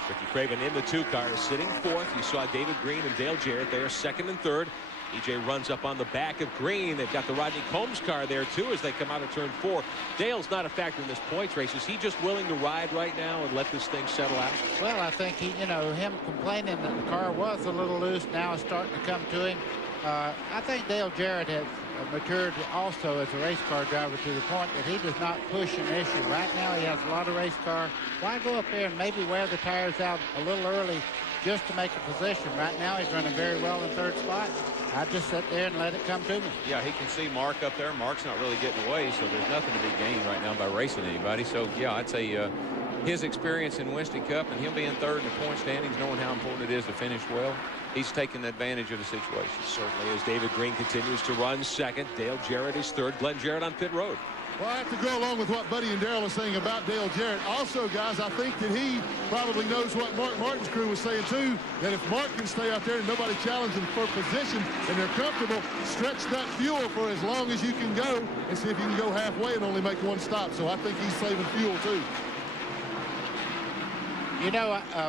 Ricky Craven in the 2 car is sitting 4th. You saw David Green and Dale Jarrett. They are 2nd and 3rd. EJ runs up on the back of Green. They've got the Rodney Combs car there, too, as they come out of turn 4. Dale's not a factor in this points race. Is he just willing to ride right now and let this thing settle out? Well, I think him complaining that the car was a little loose now is starting to come to him. I think Dale Jarrett has matured also as a race car driver to the point that he does not push an issue. Right now he has a lot of race car. Why go up there and maybe wear the tires out a little early just to make a position? Right now he's running very well in 3rd spot. I just sit there and let it come to me. Yeah, he can see Mark up there. Mark's not really getting away, so there's nothing to be gained right now by racing anybody. So, yeah, I'd say his experience in Winston Cup and him being 3rd in the point standings, knowing how important it is to finish well, he's taking advantage of the situation. Certainly, as David Green continues to run 2nd. Dale Jarrett is 3rd. Glenn Jarrett on pit road. Well, I have to go along with what Buddy and Darrell are saying about Dale Jarrett. Also, guys, I think that he probably knows what Mark Martin's crew was saying, too, that if Mark can stay out there and nobody challenges him for position and they're comfortable, stretch that fuel for as long as you can go and see if you can go halfway and only make 1 stop. So I think he's saving fuel, too.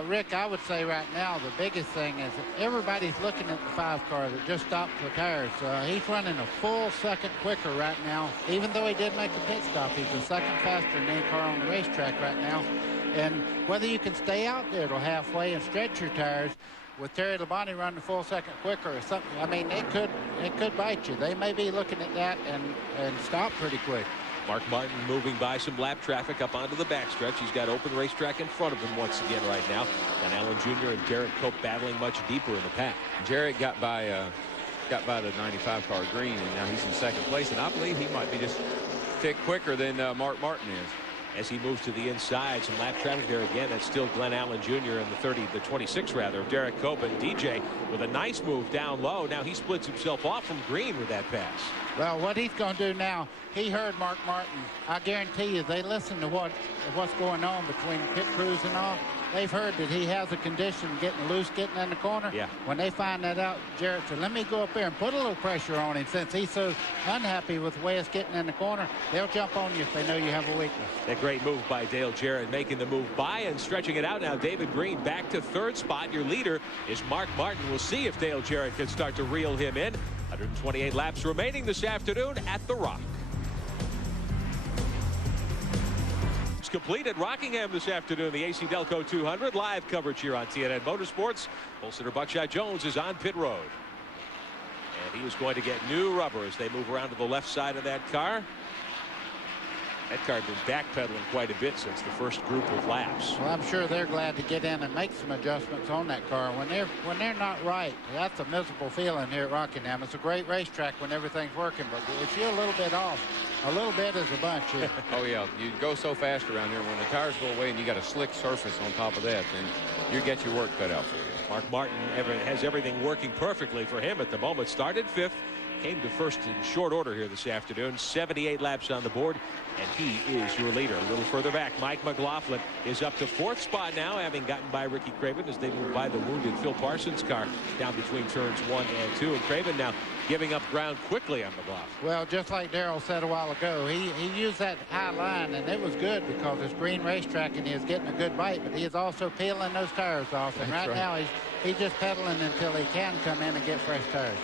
Rick, I would say right now the biggest thing is that everybody's looking at the 5 car that just stopped for tires. He's running a full second quicker right now. Even though he did make a pit stop, he's a second faster than any car on the racetrack right now. And whether you can stay out there till halfway and stretch your tires with Terry Labonte running a full second quicker or something, I mean, it could bite you. They may be looking at that and stop pretty quick. Mark Martin moving by some lap traffic up onto the backstretch. He's got open racetrack in front of him once again right now. And Allen Jr. and Garrett Cope battling much deeper in the pack. Jarrett got by the 95 car Green, and now he's in 2nd place. And I believe he might be just a tick quicker than Mark Martin is. As he moves to the inside, some lap traffic there again. That's still Glenn Allen Jr. and the 26 rather of Derek Cope, and DJ with a nice move down low. Now he splits himself off from Green with that pass. Well, what he's going to do now, he heard Mark Martin. I guarantee you they listen to what's going on between pit crews and all. They've heard that he has a condition getting loose, getting in the corner. Yeah. When they find that out, Jarrett said, let me go up there and put a little pressure on him. Since he's so unhappy with the way it's getting in the corner, they'll jump on you if they know you have a weakness. A great move by Dale Jarrett, making the move by and stretching it out. Now David Green back to 3rd spot. Your leader is Mark Martin. We'll see if Dale Jarrett can start to reel him in. 128 laps remaining this afternoon at the Rock. It's complete at Rockingham this afternoon. The AC-Delco 200 live coverage here on TNN Motorsports. Pole sitter Buckshot Jones is on pit road. And he was going to get new rubber as they move around to the left side of that car. That car had been backpedaling quite a bit since the first group of laps. Well, I'm sure they're glad to get in and make some adjustments on that car. When they're not right, that's a miserable feeling here at Rockingham. It's a great racetrack when everything's working, but if you're a little bit off, a little bit is a bunch here. Oh, yeah. You go so fast around here. When the tires go away and you got a slick surface on top of that, then you get your work cut out for you. Mark Martin has everything working perfectly for him at the moment. Started 5th. Came to 1st in short order here this afternoon. 78 laps on the board, and he is your leader. A little further back, Mike McLaughlin is up to 4th spot now, having gotten by Ricky Craven as they move by the wounded Phil Parsons car down between turns 1 and 2. And Craven now giving up ground quickly on McLaughlin. Well, just like Darrell said a while ago, he used that high line, and it was good because it's green racetrack and he was getting a good bite, but he is also peeling those tires off. And right now he's just pedaling until he can come in and get fresh tires.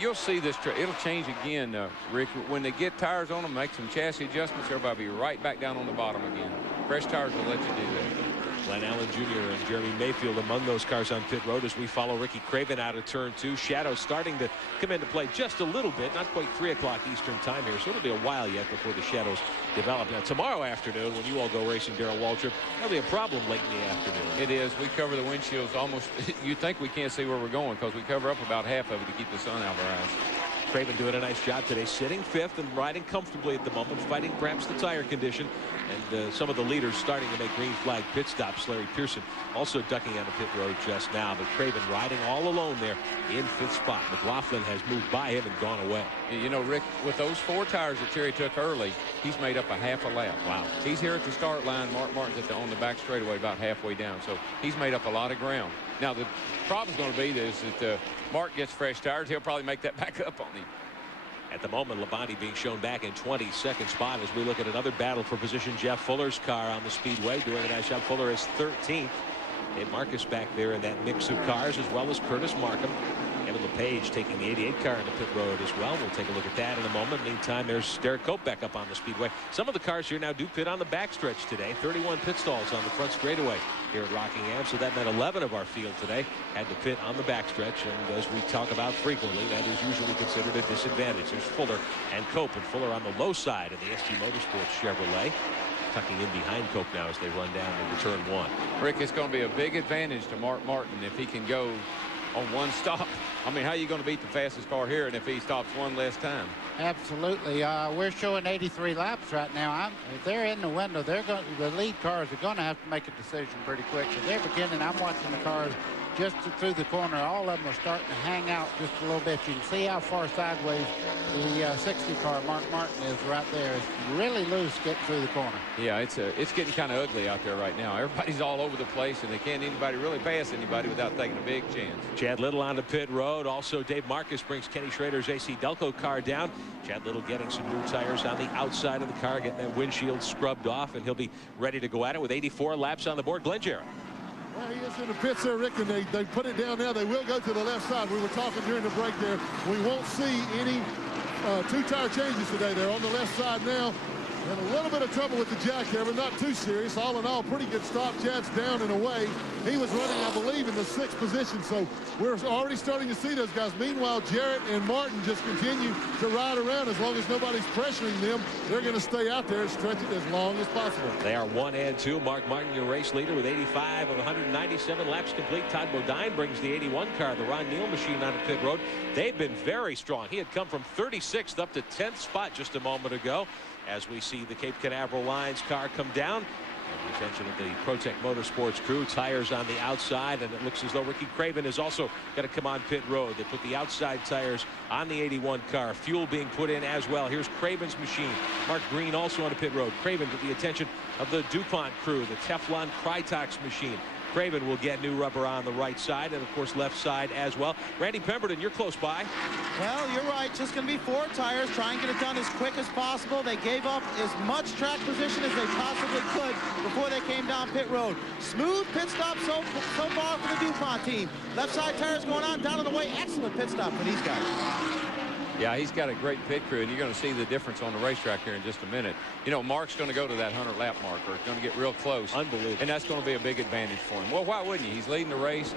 You'll see this. It'll change again, Rick. When they get tires on them, make some chassis adjustments, everybody will be right back down on the bottom again. Fresh tires will let you do that. Glenn Allen Jr. and Jeremy Mayfield among those cars on pit road as we follow Ricky Craven out of turn 2. Shadows starting to come into play just a little bit, not quite 3 o'clock Eastern time here, so it'll be a while yet before the shadows develop. Now tomorrow afternoon when you all go racing, Darrell Waltrip, that'll be a problem late in the afternoon. It is. We cover the windshields almost. You think we can't see where we're going because we cover up about half of it to keep the sun out of our eyes. Craven doing a nice job today, sitting 5th and riding comfortably at the moment, fighting perhaps the tire condition. And some of the leaders starting to make green flag pit stops. Larry Pearson also ducking out of pit road just now, but Craven riding all alone there in 5th spot. McLaughlin has moved by him and gone away. You know, Rick, with those 4 tires that Terry took early, he's made up a half a lap. Wow. He's here at the start line. Mark Martin's on the back straightaway about halfway down, so he's made up a lot of ground. Now the problem's going to be that Mark gets fresh tires. He'll probably make that back up on him. At the moment, Labonte being shown back in 22nd spot as we look at another battle for position. Jeff Fuller's car on the Speedway doing a nice job. Fuller is 13th. Dave Marcus back there in that mix of cars, as well as Curtis Markham. Kevin LePage taking the 88 car into pit road as well. We'll take a look at that in a moment. Meantime, there's Derek Cope back up on the speedway. Some of the cars here now do pit on the backstretch today. 31 pit stalls on the front straightaway here at Rockingham. So that meant 11 of our field today had to pit on the backstretch. And as we talk about frequently, that is usually considered a disadvantage. There's Fuller and Cope, and Fuller on the low side of the SG Motorsports Chevrolet, tucking in behind Cope now as they run down into turn one. Rick, it's going to be a big advantage to Mark Martin if he can go on one stop. I mean, how are you going to beat the fastest car here, and if he stops one less time? Absolutely. We're showing 83 laps right now. If they're in the window, the lead cars are going to have to make a decision pretty quick. If they're beginning, I'm watching the cars just through the corner. All of them are starting to hang out just a little bit. You can see how far sideways the 60 car Mark Martin is right there. It's really loose getting through the corner. Yeah, it's getting kind of ugly out there right now. Everybody's all over the place, and they can't anybody really pass anybody without taking a big chance. Chad Little on the pit road. Also, Dave Marcus brings Kenny Schrader's AC-Delco car down. Chad Little getting some new tires on the outside of the car, getting that windshield scrubbed off, and he'll be ready to go at it with 84 laps on the board. Glenn Jarrett. Well, he is in the pits there, Rick, and they put it down now. They will go to the left side. We were talking during the break there. We won't see any two-tire changes today. They're on the left side now. And a little bit of trouble with the jack there, but not too serious. All in all, pretty good stop. Chad's down and away. He was running, I believe, in the 6th position, so we're already starting to see those guys. Meanwhile, Jarrett and Martin just continue to ride around. As long as nobody's pressuring them, they're going to stay out there and stretch it as long as possible. They are 1 and 2. Mark Martin, your race leader, with 85 of 197 laps complete. Todd Bodine brings the 81 car, the Ron Neal machine, on the pit road. They've been very strong. He had come from 36th up to 10th spot just a moment ago. As we see the Cape Canaveral Lines car come down, the attention of the Protec Motorsports crew, tires on the outside, and it looks as though Ricky Craven is also going to come on pit road. They put the outside tires on the 81 car, fuel being put in as well. Here's Craven's machine. Mark Green also on the pit road. Craven with the attention of the DuPont crew, the Teflon Krytox machine. Craven will get new rubber on the right side, and of course left side as well. Randy Pemberton, you're close by. Well, you're right. Just going to be 4 tires. Try and get it done as quick as possible. They gave up as much track position as they possibly could before they came down pit road. Smooth pit stop so far for the DuPont team. Left side tires going on down on the way. Excellent pit stop for these guys. Yeah, he's got a great pit crew, and you're going to see the difference on the racetrack here in just a minute. You know, Mark's going to go to that 100-lap marker. Going to get real close. Unbelievable. And that's going to be a big advantage for him. Well, why wouldn't you? He's leading the race.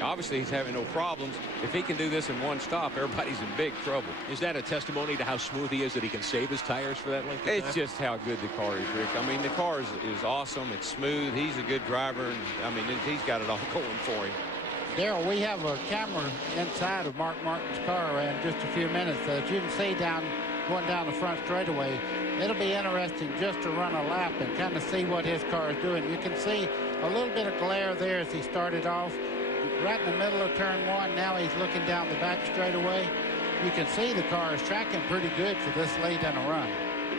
Obviously, he's having no problems. If he can do this in one stop, everybody's in big trouble. Is that a testimony to how smooth he is, that he can save his tires for that length of time? It's just how good the car is, Rick. I mean, the car is awesome. It's smooth. He's a good driver. And, I mean, he's got it all going for him. Daryl, we have a camera inside of Mark Martin's car in just a few minutes. As you can see going down the front straightaway, it'll be interesting just to run a lap and kind of see what his car is doing. You can see a little bit of glare there as he started off right in the middle of turn 1. Now he's looking down the back straightaway. You can see the car is tracking pretty good for this late in a run.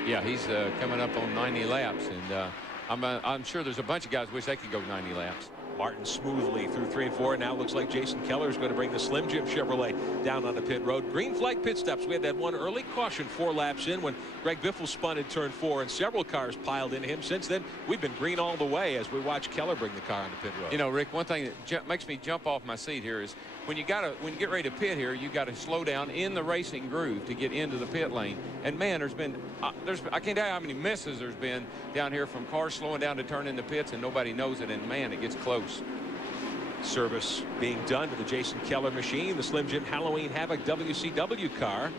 Yeah, he's coming up on 90 laps, and I'm sure there's a bunch of guys wish they could go 90 laps. Martin smoothly through 3 and 4. Now looks like Jason Keller is going to bring the Slim Jim Chevrolet down on the pit road. Green flag pit stops. We had that one early caution 4 laps in when Greg Biffle spun in turn 4, and several cars piled into him. Since then, we've been green all the way as we watch Keller bring the car on the pit road. You know, Rick, one thing that makes me jump off my seat here is when you get ready to pit here, you got to slow down in the racing groove to get into the pit lane. And man, there's been I can't tell you how many misses there's been down here from cars slowing down to turn into pits, and nobody knows it. And man, it gets close. Service being done to the Jason Keller machine, the Slim Jim Halloween Havoc WCW car.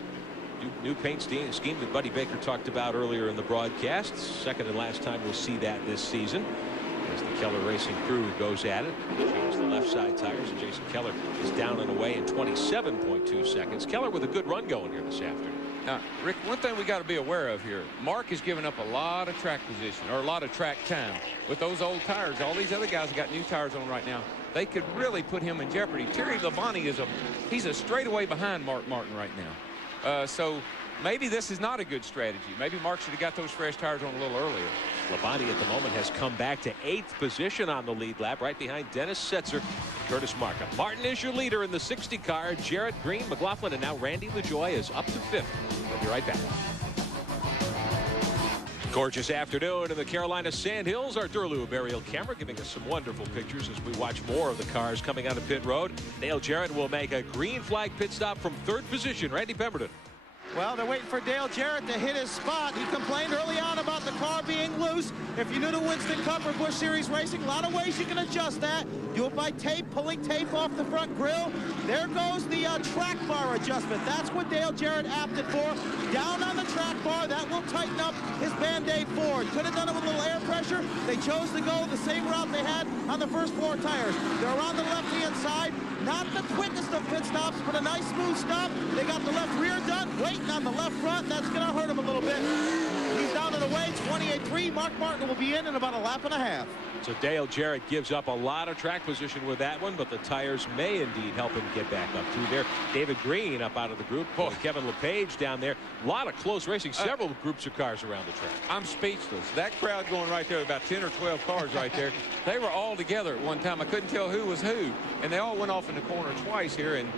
New paint scheme that Buddy Baker talked about earlier in the broadcast. Second and last time we'll see that this season as the Keller Racing crew goes at it. Change the left side tires, and Jason Keller is down and away in 27.2 seconds. Keller with a good run going here this afternoon. Now, Rick, one thing we got to be aware of here, Mark has given up a lot of track position, or a lot of track time with those old tires. All these other guys have got new tires on right now. They could really put him in jeopardy. Terry Labonte he's a straightaway behind Mark Martin right now. So maybe this is not a good strategy. Maybe Mark should have got those fresh tires on a little earlier. Labonte at the moment has come back to 8th position on the lead lap, right behind Dennis Setzer and Curtis Markham. Martin is your leader in the 60 car. Jarrett, Green, McLaughlin, and now Randy LaJoie is up to 5th. We'll be right back. Gorgeous afternoon in the Carolina Sandhills. Our Durloo aerial camera giving us some wonderful pictures as we watch more of the cars coming out of pit road. Dale Jarrett will make a green flag pit stop from third position. Randy Pemberton. Well, they're waiting for Dale Jarrett to hit his spot. He complained early on about the car being loose. If you're new to Winston Cup or Busch Series racing, a lot of ways you can adjust that. Do it by tape, pulling tape off the front grille. There goes the track bar adjustment. That's what Dale Jarrett opted for. Down on the track bar, that will tighten up his Band-Aid forward. Could have done it with a little air pressure. They chose to go the same route they had on the first 4 tires. They're on the left-hand side. Not the quickest of pit stops, but a nice smooth stop. They got the left rear done, waiting on the left front. That's going to hurt him a little bit. He's down to the way, 28.3. Mark Martin will be in about a lap and a half. So Dale Jarrett gives up a lot of track position with that one, but the tires may indeed help him get back up through there. David Green up out of the group. Kevin LePage down there. A lot of close racing. Several groups of cars around the track. I'm speechless. That crowd going right there, about 10 or 12 cars right there. They were all together at one time. I couldn't tell who was who. And they all went off in the corner twice here. And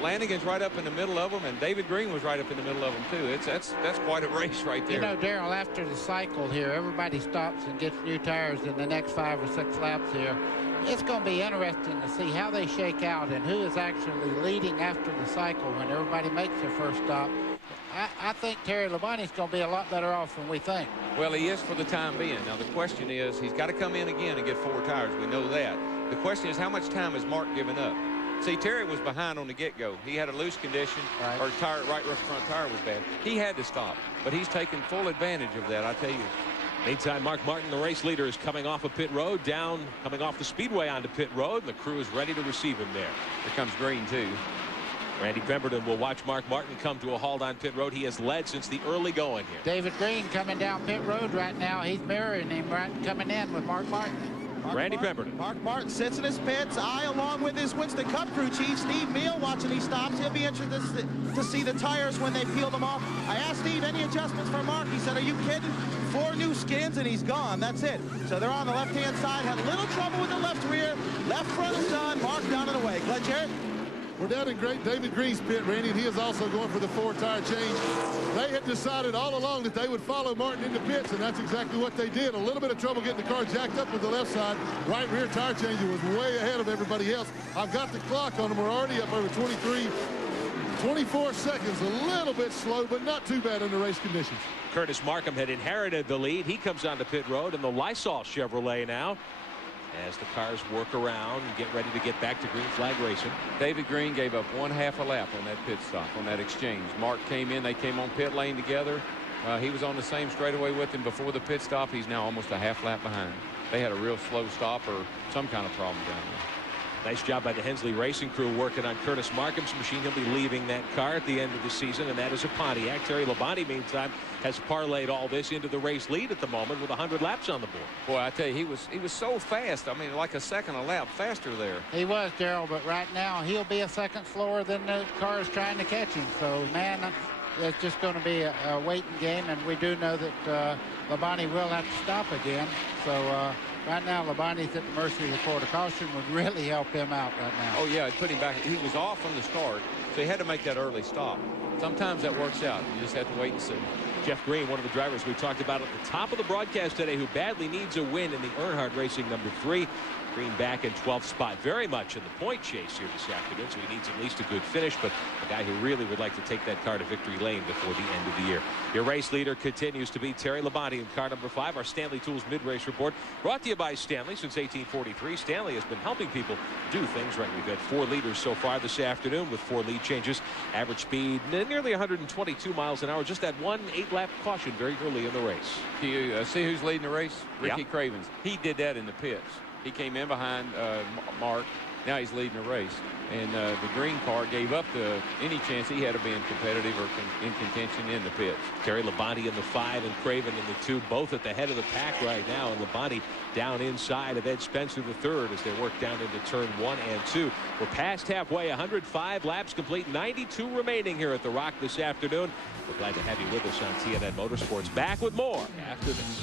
Lanigan's right up in the middle of them, and David Green was right up in the middle of them too. That's quite a race right there. You know, Darrell, after the cycle here, everybody stops and gets new tires in the next 5 or 6 laps here. It's going to be interesting to see how they shake out and who is actually leading after the cycle when everybody makes their first stop. I think Terry Labonte's going to be a lot better off than we think. Well, he is for the time being. Now, the question is, he's got to come in again and get 4 tires. We know that. The question is, how much time has Mark given up? See, Terry was behind on the get-go. He had a loose condition, or his tire, right front tire was bad. He had to stop, but he's taken full advantage of that, I tell you. Meantime, Mark Martin, the race leader, is coming off of pit road, coming off the Speedway onto pit road, and the crew is ready to receive him there. Here comes Green, too. Randy Pemberton will watch Mark Martin come to a halt on pit road. He has led since the early going here. David Green coming down pit road right now. He's mirroring him right coming in with Mark Martin. Randy Pemberton. Mark Martin sits in his pits. I, along with his Winston Cup crew chief, Steve Meal, watching these stops. He'll be interested to see the tires when they peel them off. I asked Steve, any adjustments for Mark? He said, are you kidding? 4 new skins, and he's gone. That's it. So they're on the left-hand side. Had a little trouble with the left rear. Left front is done. Mark down and away. Glenn Jarrett. We're down in great David Green's pit, Randy, and he is also going for the 4-tire change. They had decided all along that they would follow Martin into pits, and that's exactly what they did. A little bit of trouble getting the car jacked up with the left side. Right rear tire changer was way ahead of everybody else. I've got the clock on them. We're already up over 24 seconds. A little bit slow, but not too bad under race conditions. Curtis Markham had inherited the lead. He comes onto pit road in the Lysol Chevrolet now, as the cars work around and get ready to get back to green flag racing. David Green gave up 1/2 a lap on that pit stop, on that exchange. Mark came in. They came on pit lane together. He was on the same straightaway with him before the pit stop. He's now almost a 1/2 lap behind. They had a real slow stop or some kind of problem down there. Nice job by the Hensley Racing crew working on Curtis Markham's machine. He'll be leaving that car at the end of the season, and that is a Pontiac. Terry Labonte, meantime, has parlayed all this into the race lead at the moment with 100 laps on the board. Boy, I tell you, he was so fast. I mean, like a second a lap faster there. He was, Darrell, but right now he'll be a second slower than the car is trying to catch him. So, man, it's just going to be a waiting game, and we do know that Labonte will have to stop again. So, right now, Labonte's at the mercy of the court of caution. Would really help him out right now. Oh, yeah, it put him back. He was off from the start, so he had to make that early stop. Sometimes that works out. You just have to wait and see. Jeff Green, one of the drivers we talked about at the top of the broadcast today, who badly needs a win in the Earnhardt Racing #3. Green back in 12th spot, very much in the point chase here this afternoon, so he needs at least a good finish, but a guy who really would like to take that car to victory lane before the end of the year. Your race leader continues to be Terry Labonte in car #5. Our Stanley Tools mid-race report brought to you by Stanley. Since 1843, Stanley has been helping people do things right. We've had 4 leaders so far this afternoon with 4 lead changes. Average speed nearly 122 miles an hour. Just that 1 8-lap caution very early in the race. Do you see who's leading the race? Ricky Cravens. He did that in the pits. He came in behind Mark. Now he's leading the race. And the green car gave up any chance he had of being competitive or in contention in the pits. Terry Labonte in the 5 and Craven in the 2, both at the head of the pack right now. And Labonte down inside of Ed Spencer the 3rd as they work down into turn 1 and 2. We're past halfway, 105 laps complete, 92 remaining here at the Rock this afternoon. We're glad to have you with us on TNN Motorsports. Back with more after this.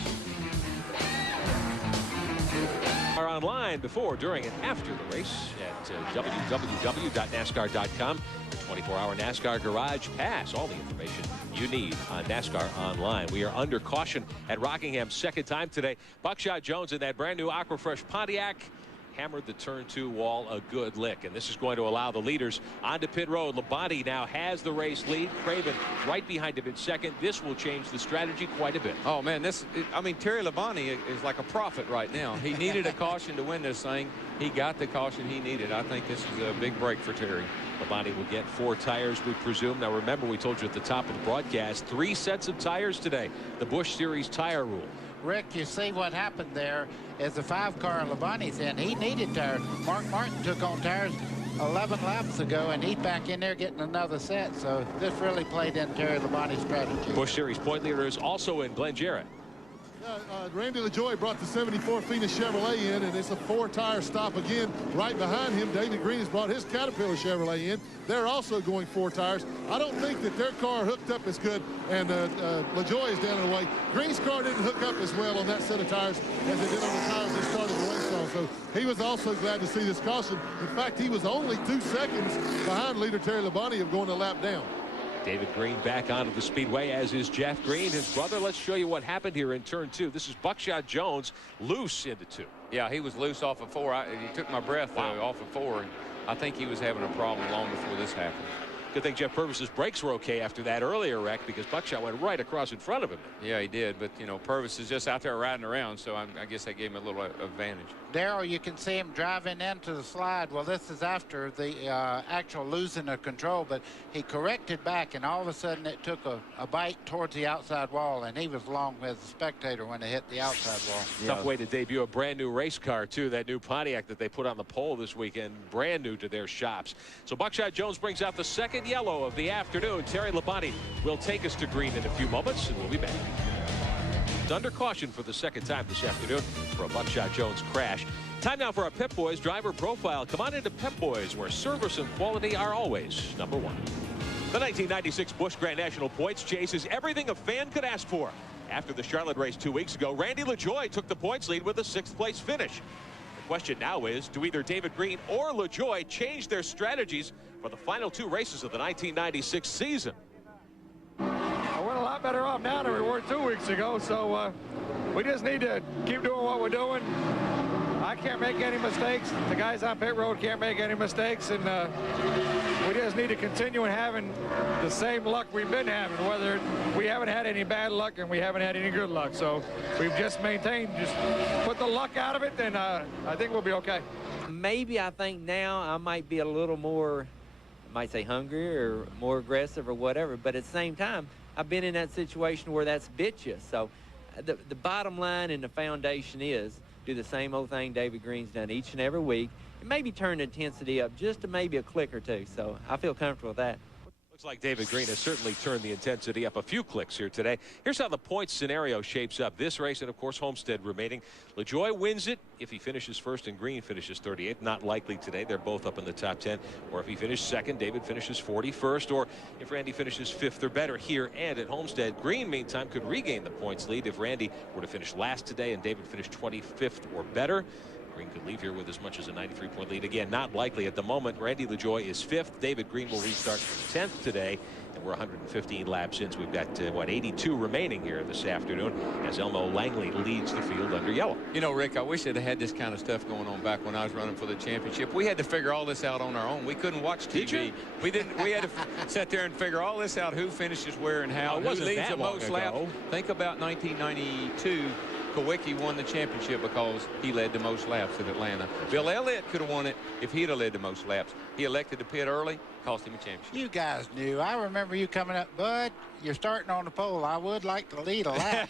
On online before, during, and after the race at www.nascar.com. 24-hour NASCAR Garage Pass. All the information you need on NASCAR Online. We are under caution at Rockingham, second time today. Buckshot Jones in that brand new Aquafresh Pontiac hammered the turn 2 wall a good lick, and this is going to allow the leaders onto pit road. Labonte now has the race lead. Craven right behind him in second. This will change the strategy quite a bit. Oh man, I mean, Terry Labonte is like a prophet right now. He needed a caution to win this thing. He got the caution he needed. I think this is a big break for Terry. Labonte will get 4 tires, we presume. Now remember, we told you at the top of the broadcast, 3 sets of tires today. The Busch Series tire rule. Rick, you see what happened there is the 5-car Labonte's in. He needed tires. Mark Martin took on tires 11 laps ago, and he's back in there getting another set. So this really played in Terry Labonte's strategy. Busch Series point leader is also in, Glenn Jarrett. Randy LaJoie brought the 74 Phoenix Chevrolet in, and it's a 4-tire stop again. Right behind him, David Green has brought his Caterpillar Chevrolet in. They're also going 4 tires. I don't think that their car hooked up as good, and LaJoie is down and away. Green's car didn't hook up as well on that set of tires as it did on the tires they started the race on. So he was also glad to see this caution. In fact, he was only 2 seconds behind leader Terry Labonte of going a lap down. David Green back onto the speedway, as is Jeff Green, his brother. Let's show you what happened here in turn 2. This is Buckshot Jones loose into 2. Yeah, he was loose off of 4. He took my breath off of 4. And I think he was having a problem long before this happened. Good thing Jeff Purvis's brakes were okay after that earlier wreck, because Buckshot went right across in front of him. Yeah, he did. But, you know, Purvis is just out there riding around, so I guess that gave him a little advantage. Darrell, you can see him driving into the slide. Well, this is after the actual losing of control, but he corrected back, and all of a sudden it took a bite towards the outside wall, and he was along with the spectator when it hit the outside wall. Tough way to debut a brand new race car, too. That new Pontiac that they put on the pole this weekend, brand new to their shops. So Buckshot Jones brings out the second yellow of the afternoon. Terry Labonte will take us to green in a few moments, and we'll be back. Under caution for the second time this afternoon for a Buckshot Jones crash. Time now for our Pep Boys driver profile. Come on into Pep Boys, where service and quality are always #1. The 1996 Busch Grand National Points Chase is everything a fan could ask for. After the Charlotte race 2 weeks ago, Randy LaJoie took the points lead with a 6th place finish. The question now is, do either David Green or LaJoie change their strategies for the final 2 races of the 1996 season? We're a lot better off now than we were 2 weeks ago, so we just need to keep doing what we're doing. I can't make any mistakes. The guys on pit road can't make any mistakes, and we just need to continue having the same luck we've been having, whether we haven't had any bad luck and we haven't had any good luck. So we've just maintained, just put the luck out of it, and I think we'll be okay. Maybe I think now I might be a little more, I might say hungry or more aggressive or whatever, but at the same time, I've been in that situation where that's bit you. So the bottom line and the foundation is do the same old thing David Green's done each and every week, and maybe turn the intensity up just to maybe a click or 2. So I feel comfortable with that. Looks like David Green has certainly turned the intensity up a few clicks here today. Here's how the points scenario shapes up. This race, and of course Homestead remaining. LaJoie wins it if he finishes first and Green finishes 38th. Not likely today. They're both up in the top 10. Or if he finishes second, David finishes 41st. Or if Randy finishes 5th or better here and at Homestead. Green, meantime, could regain the points lead if Randy were to finish last today and David finished 25th or better. Green could leave here with as much as a 93-point lead. Again, not likely at the moment. Randy LaJoie is 5th. David Green will restart 10th today. And we're 115 laps in, so we've got, 82 remaining here this afternoon as Elmo Langley leads the field under yellow. You know, Rick, I wish I'd had this kind of stuff going on back when I was running for the championship. We had to figure all this out on our own. We couldn't watch TV. We had to sit there and figure all this out, who finishes where and how, who leads the most laps. Think about 1992. Kowicki won the championship because he led the most laps at Atlanta. Bill Elliott could have won it if he'd have led the most laps. He elected to pit early, cost him a championship. You guys knew. I remember you coming up, Bud, you're starting on the pole. I would like to lead a lap.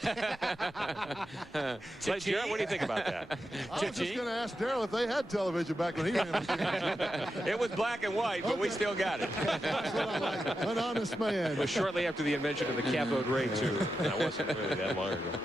Jarrett, what do you think about that? I was just going to ask Darrell if they had television back when he ran the championship. It was black and white, but we still got it. That's what I like. An honest man. It was shortly after the invention of the cathode ray, too. That wasn't really that long ago.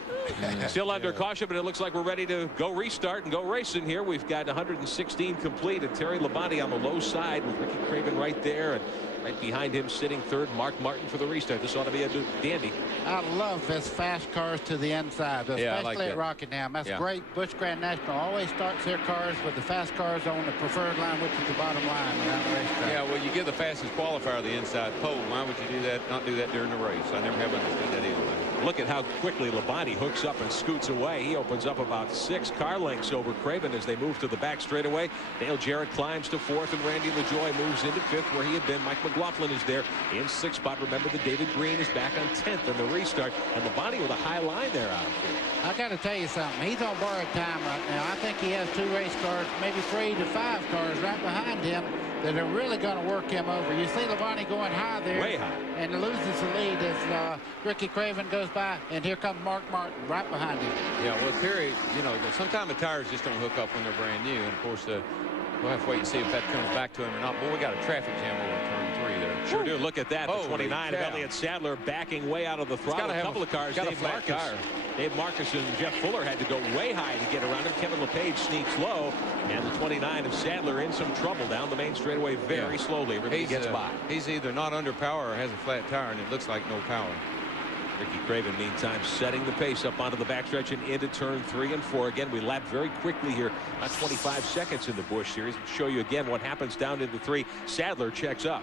Still under caution, but it looks like we're ready to go restart and go racing here. We've got 116 complete, and Terry Labonte on the low side with Ricky Craven right there. there, and right behind him, sitting third, Mark Martin for the restart. This ought to be a dandy. I love this fast cars to the inside, especially I like at Rockingham. That's great. Busch Grand National always starts their cars with the fast cars on the preferred line, which is the bottom line around the racetrack. Yeah, well, you give the fastest qualifier the inside pole. Why would you do that? Not do that during the race? I never have understood that either. Look at how quickly Labonte hooks up and scoots away. He opens up about 6 car lengths over Craven as they move to the back straightaway. Dale Jarrett climbs to 4th, and Randy LaJoie moves into 5th, where he had been. Mike McLaughlin is there in 6th spot. Remember that David Green is back on 10th in the restart, and Labonte with a high line there out of here. I got to tell you something. He's on borrowed time right now. I think he has 2 race cars, maybe 3 to 5 cars right behind him that are really going to work him over. You see Labonte going high there. Way high. And loses the lead as Ricky Craven goes by, and here comes Mark Martin right behind him. Yeah, well, Terry, you know, sometimes the tires just don't hook up when they're brand new, and of course, we'll have to wait and see if that comes back to him or not. Boy, we got a traffic jam over turn 3 there. Sure do. Look at that. The 29 cow. of Elliott Sadler backing way out of the throttle. A couple of cars. Dave Marcus and Jeff Fuller had to go way high to get around him. Kevin LePage sneaks low, and the 29 of Sadler in some trouble down the main straightaway very slowly. Ricky gets by. He's either not under power or has a flat tire, and it looks like no power. Ricky Craven, meantime, setting the pace up onto the backstretch and into turn 3 and 4. Again, we lap very quickly here. About 25 seconds in the Busch Series. We'll show you again what happens down into 3. Sadler checks up.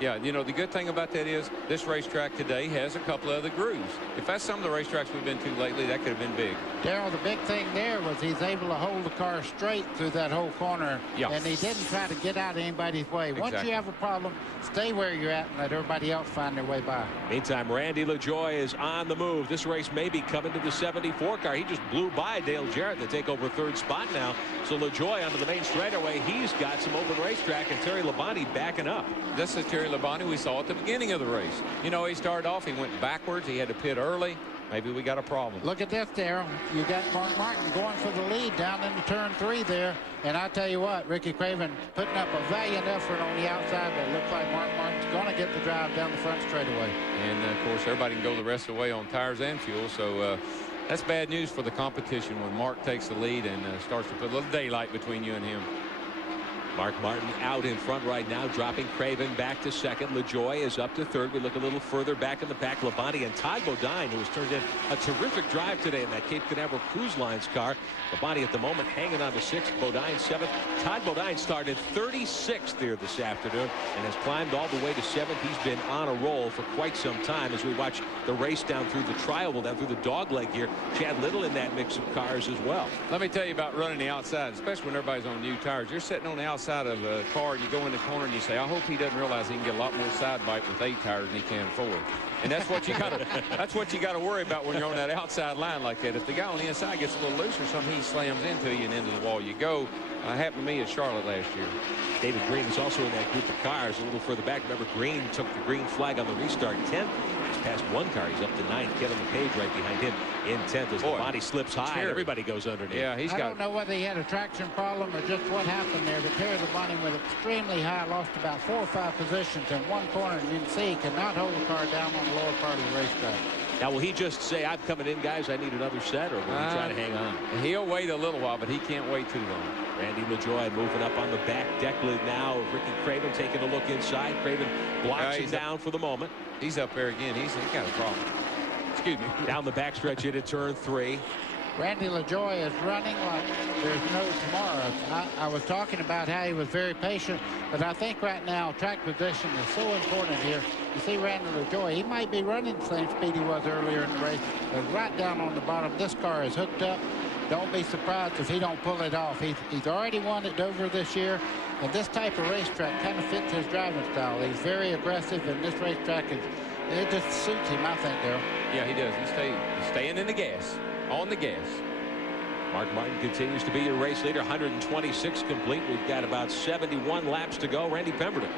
Yeah, you know, the good thing about that is this racetrack today has a couple of other grooves. If that's some of the racetracks we've been to lately, that could have been big. Darrell, the big thing there was he's able to hold the car straight through that whole corner, and he didn't try to get out of anybody's way. Exactly. Once you have a problem, stay where you're at and let everybody else find their way by. Meantime, Randy LaJoie is on the move. This race may be coming to the 74 car. He just blew by Dale Jarrett to take over 3rd spot now. So LaJoie onto the main straightaway. He's got some open racetrack, and Terry Labonte backing up. This is Terry Labonte we saw at the beginning of the race. You know, he started off, he went backwards, he had to pit early. Maybe we got a problem. Look at this, Darrell. You got Mark Martin going for the lead down into turn 3 there. And I tell you what, Ricky Craven putting up a valiant effort on the outside, but it looks like Mark Martin's going to get the drive down the front straightaway. And, of course, everybody can go the rest of the way on tires and fuel. So that's bad news for the competition when Mark takes the lead and starts to put a little daylight between you and him. Mark Martin out in front right now, dropping Craven back to 2nd. LaJoie is up to 3rd. We look a little further back in the pack. Labonte and Todd Bodine, who has turned in a terrific drive today in that Cape Canaveral Cruise Lines car. Labonte at the moment hanging on to 6th. Bodine 7th. Todd Bodine started 36th here this afternoon and has climbed all the way to 7th. He's been on a roll for quite some time as we watch the race down through the trial, down through the dog leg here. Chad Little in that mix of cars as well. Let me tell you about running the outside, especially when everybody's on new tires. You're sitting on the outside of a car and you go in the corner and you say, I hope he doesn't realize he can get a lot more side bite with 8 tires than he can 4. And that's what you got to worry about when you're on that outside line like that. If the guy on the inside gets a little loose or something, he slams into you and into the wall you go. Happened to me at Charlotte last year. David Green is also in that group of cars a little further back. Remember, Green took the green flag on the restart 10th. He's passed 1 car. He's up to 9th. Kevin LePage right behind him in 10th as the body slips high. Everybody goes underneath. Yeah, I don't know whether he had a traction problem or just what happened there, but Terry Labonte went extremely high, lost about 4 or 5 positions in one corner, and you can see he cannot hold the car down on the lower part of the racetrack. Now, will he just say, I'm coming in, guys, I need another set, or will he try to hang on? He'll wait a little while, but he can't wait too long. Randy LaJoie moving up on the back deck lid now. Ricky Craven taking a look inside. Craven blocks him down for the moment. He's up there again. He's got a problem. Excuse me. Down the backstretch into turn 3. Randy LaJoie is running like there's no tomorrow. I was talking about how he was very patient, but I think right now track position is so important here. You see Randy LaJoie, he might be running the same speed he was earlier in the race, but right down on the bottom, this car is hooked up. Don't be surprised if he don't pull it off. He's already won at Dover this year, and this type of racetrack kind of fits his driving style. He's very aggressive, and this racetrack it just suits him, I think, Darrell. Yeah, he does. He's staying in the gas. On the gas. Mark Martin continues to be your race leader. 126 complete. We've got about 71 laps to go. Randy Pemberton.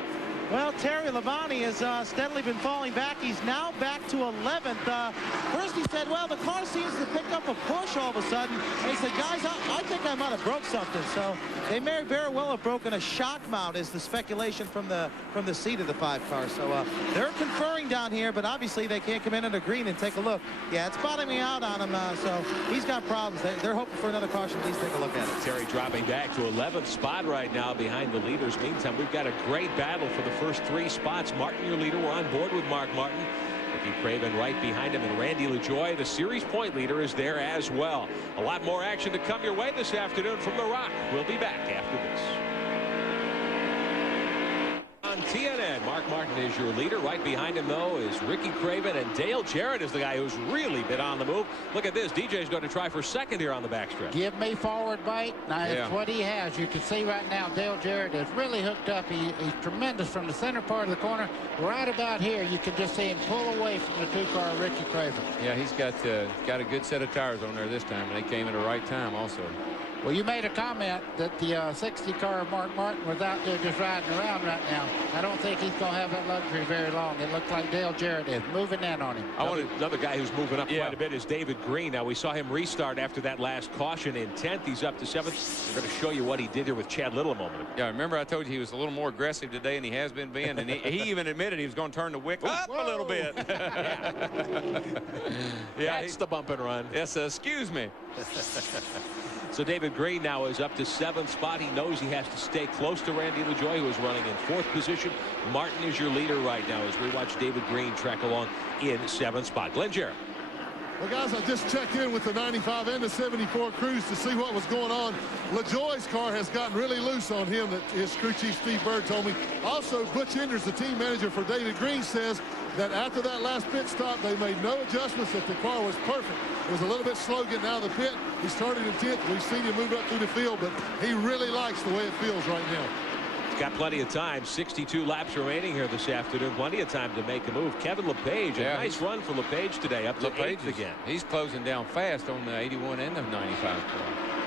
Well, Terry Labonte has steadily been falling back. He's now back to 11th. First he said, well, the car seems to pick up a push all of a sudden. And he said, guys, I think I might have broke something. So they may very well have broken a shock mount is the speculation from the seat of the 5 car. So they're conferring down here, but obviously they can't come in under green and take a look. Yeah, it's bottoming out on him. So he's got problems. They're hoping for another caution. Please take a look at it. Terry dropping back to 11th spot right now behind the leaders. Meantime, we've got a great battle for the first 3 spots. Martin, your leader. We're on board with Mark Martin. Ricky Craven right behind him, and Randy LaJoie, the series point leader, is there as well. A lot more action to come your way this afternoon from the Rock. We'll be back after this. On TNN, Mark Martin is your leader. Right behind him, though, is Ricky Craven, and Dale Jarrett is the guy who's really been on the move. Look at this. DJ's going to try for second here on the backstretch. Give me forward bite. Now, it's what he has. You can see right now Dale Jarrett is really hooked up. He's tremendous from the center part of the corner. Right about here, you can just see him pull away from the 2-car Ricky Craven. Yeah, he's got a good set of tires on there this time, and they came at the right time also. Well, you made a comment that the 60-car Mark Martin was out there just riding around right now. I don't think he's going to have that luxury very long. It looks like Dale Jarrett is moving in on him. Another guy who's moving up quite a bit is David Green. Now, we saw him restart after that last caution in 10th. He's up to 7th. We're going to show you what he did here with Chad Little a moment ago. Yeah, remember I told you he was a little more aggressive today, and he has been being. And he even admitted he was going to turn the wick up a little bit. That's the bump and run. Yes, excuse me. So David Green now is up to 7th spot. He knows he has to stay close to Randy LaJoie, who is running in 4th position. Martin is your leader right now as we watch David Green track along in 7th spot. Glenn Jarrett. Well, guys, I just checked in with the 95 and the 74 crews to see what was going on. LaJoie's car has gotten really loose on him, that his crew chief Steve Bird told me. Also, Butch Enders, the team manager for David Green, says that after that last pit stop, they made no adjustments, that the car was perfect. It was a little bit slow getting out of the pit. He started in 10th. We've seen him move up through the field, but he really likes the way it feels right now. He's got plenty of time. 62 laps remaining here this afternoon. Plenty of time to make a move. Kevin LePage, a nice run for LePage today, up to 8th again. He's closing down fast on the 81 and the 95 car.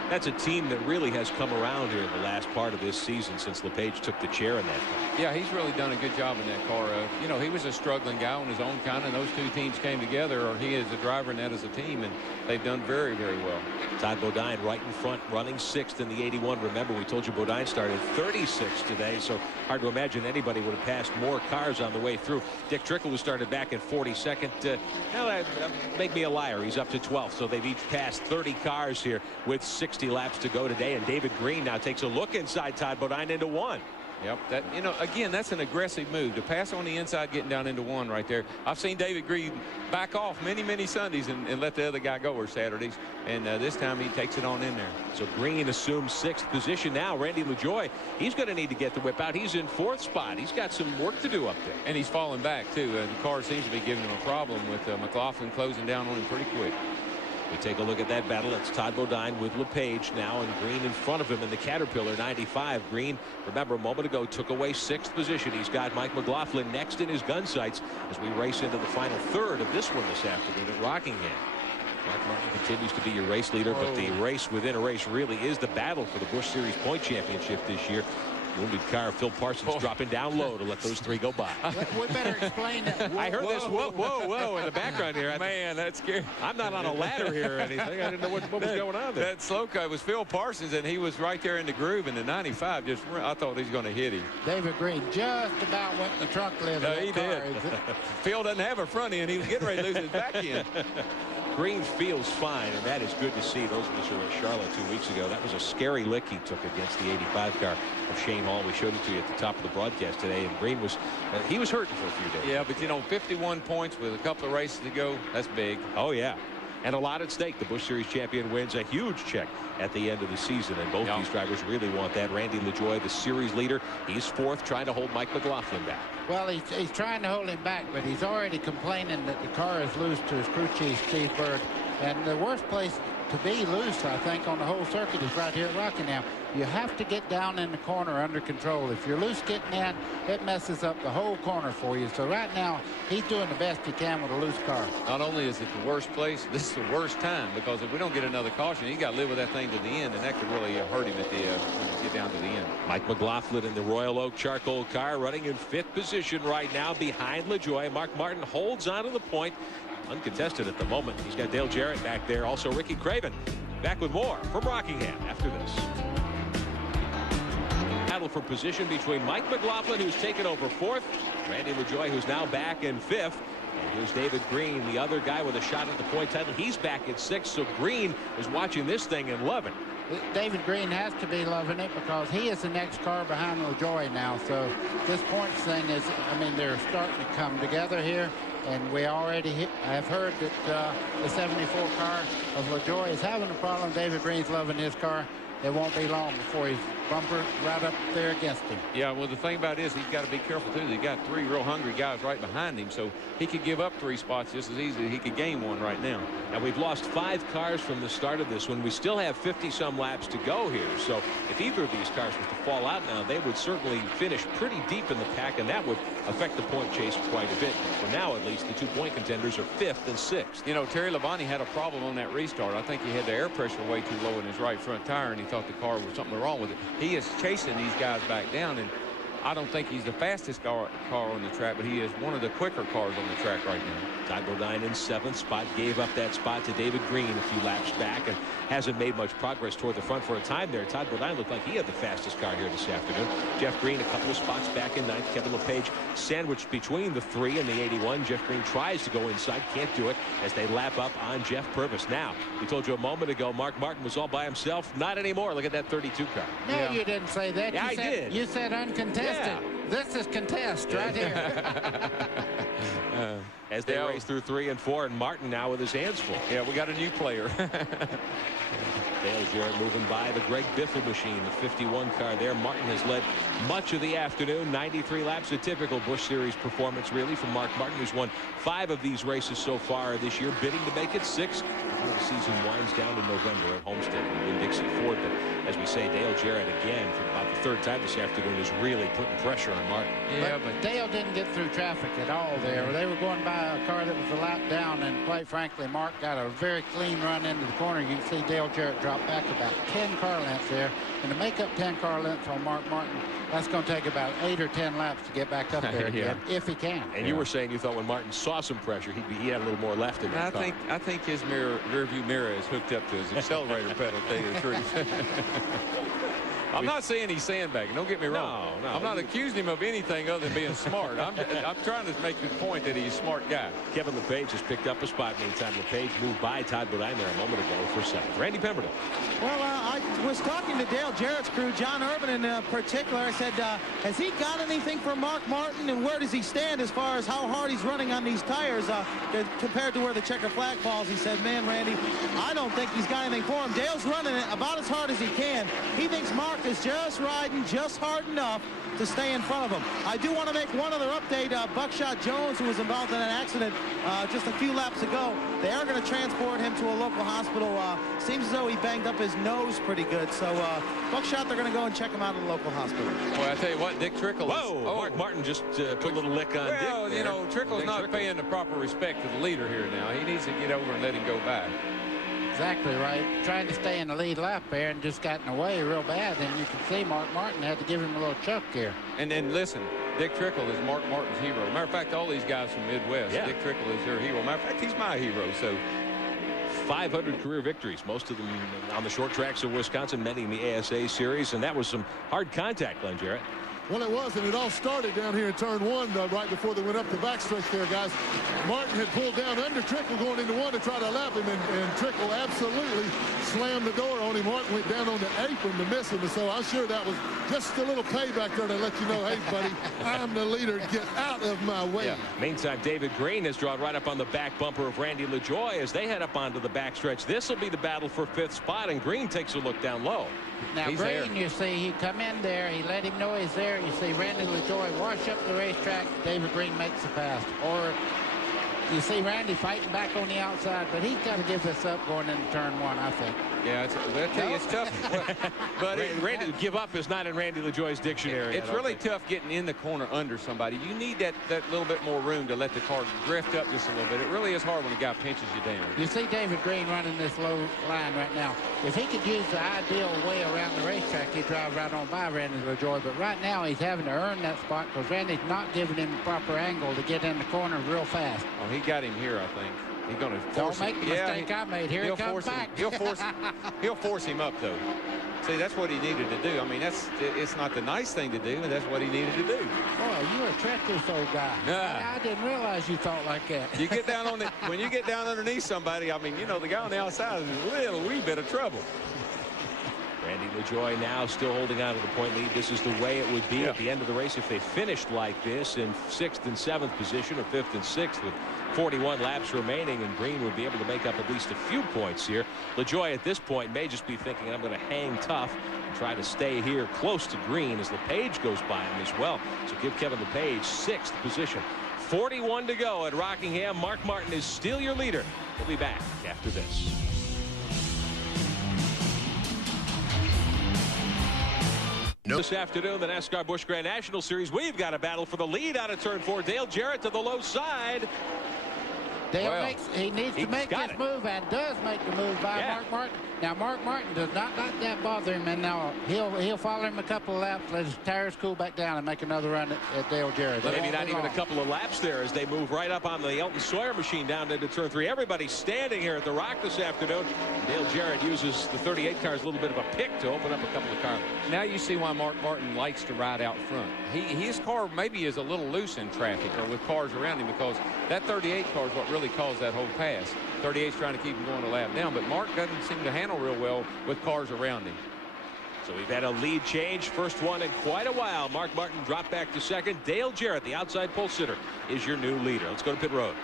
That's a team that really has come around here in the last part of this season since LePage took the chair in that car. Yeah, he's really done a good job in that car. You know, he was a struggling guy on his own kind, and those two teams came together, or he as a driver and that as a team, and they've done very, very well. Todd Bodine right in front, running 6th in the 81. Remember, we told you Bodine started 36th today, so hard to imagine anybody would have passed more cars on the way through. Dick Trickle, who started back in 42nd, make me a liar. He's up to 12th, so they've each passed 30 cars here with 60 laps to go today, and David Green now takes a look inside Todd Bodine into 1. Yep, that, you know, again, that's an aggressive move to pass on the inside, getting down into 1 right there. I've seen David Green back off many Sundays and let the other guy go, or Saturdays, and this time he takes it on in there. So Green assumes 6th position now. Randy LaJoie, he's going to need to get the whip out. He's in 4th spot. He's got some work to do up there, and he's falling back too. The car seems to be giving him a problem with McLaughlin closing down on him pretty quick. We take a look at that battle. It's Todd Bodine with LePage now, and Green in front of him in the Caterpillar 95. Green, remember, a moment ago took away 6th position. He's got Mike McLaughlin next in his gun sights as we race into the final third of this one this afternoon at Rockingham. Mark Martin continues to be your race leader, but the race within a race really is the battle for the Busch Series Point Championship this year. Wounded car, Phil Parsons dropping down low to let those 3 go by. We better explain that. I heard this whoa in the background here. Man, that's scary. I'm not on a ladder here or anything. I didn't know what was going on there. That slow car was Phil Parsons, and he was right there in the groove, and the 95 just, I thought he was going to hit him. David Green just about went in the trunk lid. No, he did. Phil doesn't have a front end. He was getting ready to lose his back end. Green feels fine, and that is good to see. Those of us who were in Charlotte 2 weeks ago, that was a scary lick he took against the 85 car of Shane Hall. We showed it to you at the top of the broadcast today, and Green was he was hurting for a few days. Yeah, but you know, 51 points with a couple of races to go, that's big. Oh yeah, and a lot at stake. The Busch Series champion wins a huge check at the end of the season, and both these drivers really want that. Randy LaJoie, the series leader, he's 4th, trying to hold Mike McLaughlin back. Well, he's trying to hold him back, but he's already complaining that the car is loose to his crew chief, Steve Bird. And the worst place to be loose, I think, on the whole circuit is right here at Rockingham. You have to get down in the corner under control. If you're loose getting in, it messes up the whole corner for you. So right now, he's doing the best he can with a loose car. Not only is it the worst place, this is the worst time, because if we don't get another caution, he's got to live with that thing to the end, and that could really hurt him at the when you get down to the end. Mike McLaughlin in the Royal Oak charcoal car, running in 5th position right now behind LaJoie. Mark Martin holds on to the point. Uncontested at the moment. He's got Dale Jarrett back there. Also Ricky Craven. Back with more from Rockingham after this. Battle for position between Mike McLaughlin, who's taken over 4th, Randy LaJoie, who's now back in 5th, and here's David Green, the other guy with a shot at the point title. He's back at 6th, so Green is watching this thing and loving. David Green has to be loving it because he is the next car behind LaJoie now. So this points thing is, I mean, they're starting to come together here. And we already have heard that the 74 car of LaJoie is having a problem. David Green's loving his car. It won't be long before he's bumper right up there against him. Yeah, well, the thing about it is he's got to be careful, too. He's got 3 real hungry guys right behind him, so he could give up 3 spots just as easily as he could gain 1 right now. Now, we've lost 5 cars from the start of this one. We still have 50-some laps to go here, so if either of these cars was to fall out now, they would certainly finish pretty deep in the pack, and that would affect the point chase quite a bit. For now, at least, the 2-point contenders are 5th and 6th. You know, Terry Labonte had a problem on that restart. I think he had the air pressure way too low in his right front tire, and he thought the car was something wrong with it. He is chasing these guys back down, and I don't think he's the fastest car on the track, but he is one of the quicker cars on the track right now. Todd Bodine in 7th spot, gave up that spot to David Green a few laps back and hasn't made much progress toward the front for a time there. Todd Bodine looked like he had the fastest car here this afternoon. Jeff Green a couple of spots back in 9th. Kevin LePage sandwiched between the 3 and the 81. Jeff Green tries to go inside, can't do it as they lap up on Jeff Purvis. Now, we told you a moment ago Mark Martin was all by himself. Not anymore. Look at that 32 car. No, you didn't say that. Yeah, I did. You said uncontested. Yeah. This is contest right here. As they race through 3 and 4, and Martin now with his hands full. Yeah, we got a new player. Dale Jarrett moving by the Greg Biffle machine, the 51 car there. Martin has led much of the afternoon. 93 laps, a typical Busch Series performance, really, from Mark Martin, who's won 5 of these races so far this year, bidding to make it 6 before the season winds down in November at Homestead in Dixie Ford. But as we say, Dale Jarrett again for about the 3rd time this afternoon is really putting pressure on Martin. Yeah, but Dale didn't get through traffic at all there. They were going by a car that was a lap down, and quite frankly, Mark got a very clean run into the corner. You can see Dale Jarrett drop back about 10 car lengths there, and to make up 10 car lengths on Mark Martin, that's going to take about 8 or 10 laps to get back up there again, if he can. And you were saying you thought when Martin saw some pressure, he had a little more left in that car. I think his rear view mirror is hooked up to his accelerator pedal, to tell you the truth. I'm not saying he's sandbagging. Don't get me wrong. No, I'm not accusing him of anything other than being smart. I'm trying to make the point that he's a smart guy. Kevin LePage has picked up a spot. Meantime, LePage moved by Todd Bodine there a moment ago for 7th. Randy Pemberton. Well, I was talking to Dale Jarrett's crew, John Urban in particular. I said, has he got anything for Mark Martin, and where does he stand as far as how hard he's running on these tires compared to where the checker flag falls? He said, man, Randy, I don't think he's got anything for him. Dale's running it about as hard as he can. He thinks Mark is just riding just hard enough to stay in front of him. I do want to make one other update. Buckshot Jones, who was involved in an accident just a few laps ago, they are going to transport him to a local hospital. Seems as though he banged up his nose pretty good. So Buckshot, they're going to go and check him out at a local hospital. Well, I tell you what, Dick Trickle. Mark Martin just put a little lick on Dick. Well, you know, Trickle's not paying the proper respect to the leader here now. He needs to get over and let him go by. Exactly right. Trying to stay in the lead lap there and just got in the way real bad. And you can see Mark Martin had to give him a little chuck here. And then listen, Dick Trickle is Mark Martin's hero. Matter of fact, all these guys from Midwest, Dick Trickle is their hero. Matter of fact, he's my hero. So 500 career victories, most of them on the short tracks of Wisconsin, many in the ASA series, and that was some hard contact, Glenn Jarrett. Well, it was, and it all started down here in turn 1 right before they went up the backstretch there, guys. Martin had pulled down under Trickle going into 1 to try to lap him, and Trickle absolutely slammed the door on him. Martin went down on the apron to miss him, and so I'm sure that was just a little payback there to let you know, hey, buddy, I'm the leader. Get out of my way. Yeah. Meantime, David Green has drawn right up on the back bumper of Randy LaJoie as they head up onto the backstretch. This will be the battle for 5th spot, and Green takes a look down low. Now, He's Green, there. you see, he come in there, he let him know he's there. You see Randy LaJoie wash up the racetrack. David Green makes the pass. Or you see Randy fighting back on the outside, but he's got to give this up going into turn 1, I think. Yeah, I tell you, it's tough. But Randy, give up is not in Randy LaJoie's dictionary. It's really tough getting in the corner under somebody. You need that little bit more room to let the car drift up just a little bit. It really is hard when a guy pinches you down. You see David Green running this low line right now. If he could use the ideal way around the racetrack, he'd drive right on by Randy LaJoie. But right now, he's having to earn that spot because Randy's not giving him the proper angle to get in the corner real fast. Oh, he got him here, I think. He's going to force Don't make the mistake I made. Here he comes back. He'll force him up, though. See, that's what he needed to do. I mean, it's not the nice thing to do, but that's what he needed to do. Boy, you're a treacherous old guy. Yeah. I didn't realize you thought like that. You get down on when you get down underneath somebody, I mean, you know, the guy on the outside is in a little wee bit of trouble. Randy LaJoie now still holding on to the point lead. This is the way it would be at the end of the race if they finished like this in 6th and 7th position, or 5th and 6th with 41 laps remaining, and Green would be able to make up at least a few points here. LaJoie at this point may just be thinking, I'm going to hang tough and try to stay here close to Green as LePage goes by him as well. So give Kevin LePage 6th position. 41 to go at Rockingham. Mark Martin is still your leader. We'll be back after this. This afternoon, the NASCAR Busch Grand National Series, we've got a battle for the lead out of turn 4. Dale Jarrett to the low side. Dale he needs to make this move, and does make the move by Mark Martin. Now, Mark Martin does not let that bother him, and now he'll follow him a couple of laps, let his tires cool back down, and make another run at Dale Jarrett. Maybe not even a couple of laps there as they move right up on the Elton Sawyer machine down into turn 3. Everybody's standing here at the Rock this afternoon. Dale Jarrett uses the 38 cars a little bit of a pick to open up a couple of car lanes. Now you see why Mark Martin likes to ride out front. His car maybe is a little loose in traffic or with cars around him, because that 38 car is what really caused that whole pass. 38's trying to keep him going a lap down, but Mark doesn't seem to handle real well with cars around him. So we've had a lead change, first one in quite a while. Mark Martin dropped back to second. Dale Jarrett, the outside pole sitter, is your new leader. Let's go to pit road.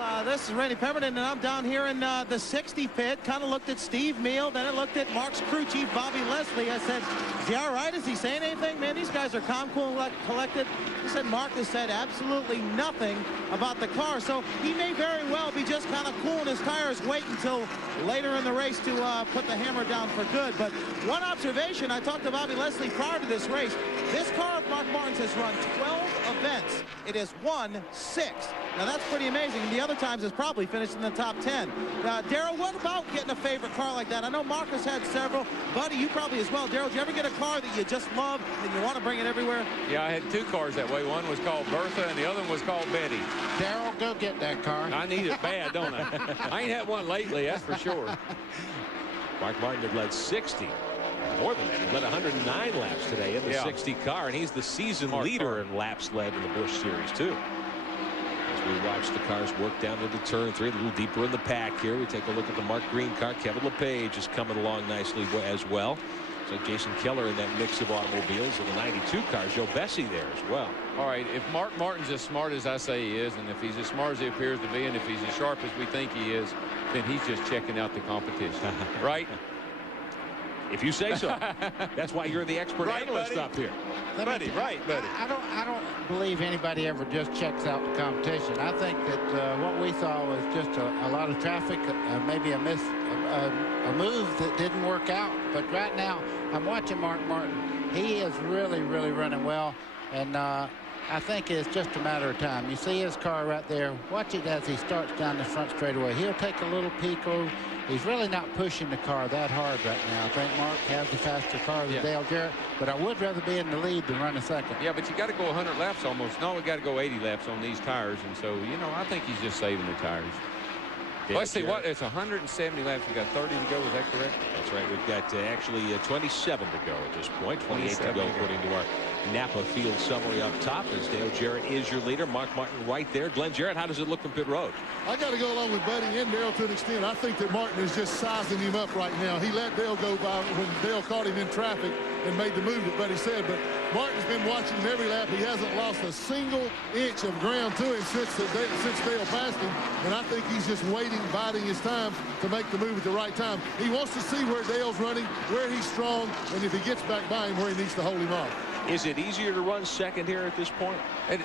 Well, this is Randy Pemberton, and I'm down here in the 60 pit. Kind of looked at Steve Meal, then I looked at Mark's crew chief, Bobby Leslie. I said, is he all right? Is he saying anything? Man, these guys are calm, cool, and collected. He said Mark has said absolutely nothing about the car, so he may very well be just kind of cooling his tires, wait until later in the race to put the hammer down for good. But one observation, I talked to Bobby Leslie prior to this race. This car of Mark Martin's has run 12 events. It has won 6. Now, that's pretty amazing. The other times it's probably finished in the top 10. Darrell, what about getting a favorite car like that? I know Marcus had several. Buddy, you probably as well. Darrell, did you ever get a car that you just love and you want to bring it everywhere? Yeah, I had 2 cars that way. One was called Bertha and the other one was called Betty. Darrell, go get that car. I need it bad, don't I? I ain't had one lately, that's for sure. Mark Martin had led 60. More than that. He led 109 laps today in the 60 car, and he's the season leader in laps led in the Busch Series, too. As we watch the cars work down into turn 3, a little deeper in the pack here. We take a look at the Mark Green car. Kevin LePage is coming along nicely as well. So Jason Keller in that mix of automobiles, and the 92 car, Joe Bessie there as well. All right, if Mark Martin's as smart as I say he is, and if he's as smart as he appears to be, and if he's as sharp as we think he is, then he's just checking out the competition, right? If you say so. That's why you're the expert analyst up here. Buddy, right, buddy. I don't believe anybody ever just checks out the competition. I think that what we saw was just a lot of traffic, maybe a move that didn't work out. But right now, I'm watching Mark Martin. He is really, really running well. And I think it's just a matter of time. You see his car right there. Watch it as he starts down the front straightaway. He'll take a little peek over. He's really not pushing the car that hard right now. I think Mark has the faster car than Dale Jarrett, but I would rather be in the lead than run a second. Yeah, but you got to go 100 laps almost. No, we got to go 80 laps on these tires, and so, you know, I think he's just saving the tires. Let's see, what? It's 170 laps. We got 30 to go. Is that correct? That's right. We've got actually 27 to go at this point. 28 to go according to our Napa field summary up top, as Dale Jarrett is your leader. Mark Martin right there. Glenn Jarrett, how does it look from pit road? I got to go along with Buddy and Dale to an extent. I think that Martin is just sizing him up right now. He let Dale go by when Dale caught him in traffic and made the move that Buddy said. But Martin's been watching him every lap. He hasn't lost a single inch of ground to him since Dale passed him. And I think he's just waiting, biding his time to make the move at the right time. He wants to see where Dale's running, where he's strong, and if he gets back by him, where he needs to hold him off. Is it easier to run second here at this point?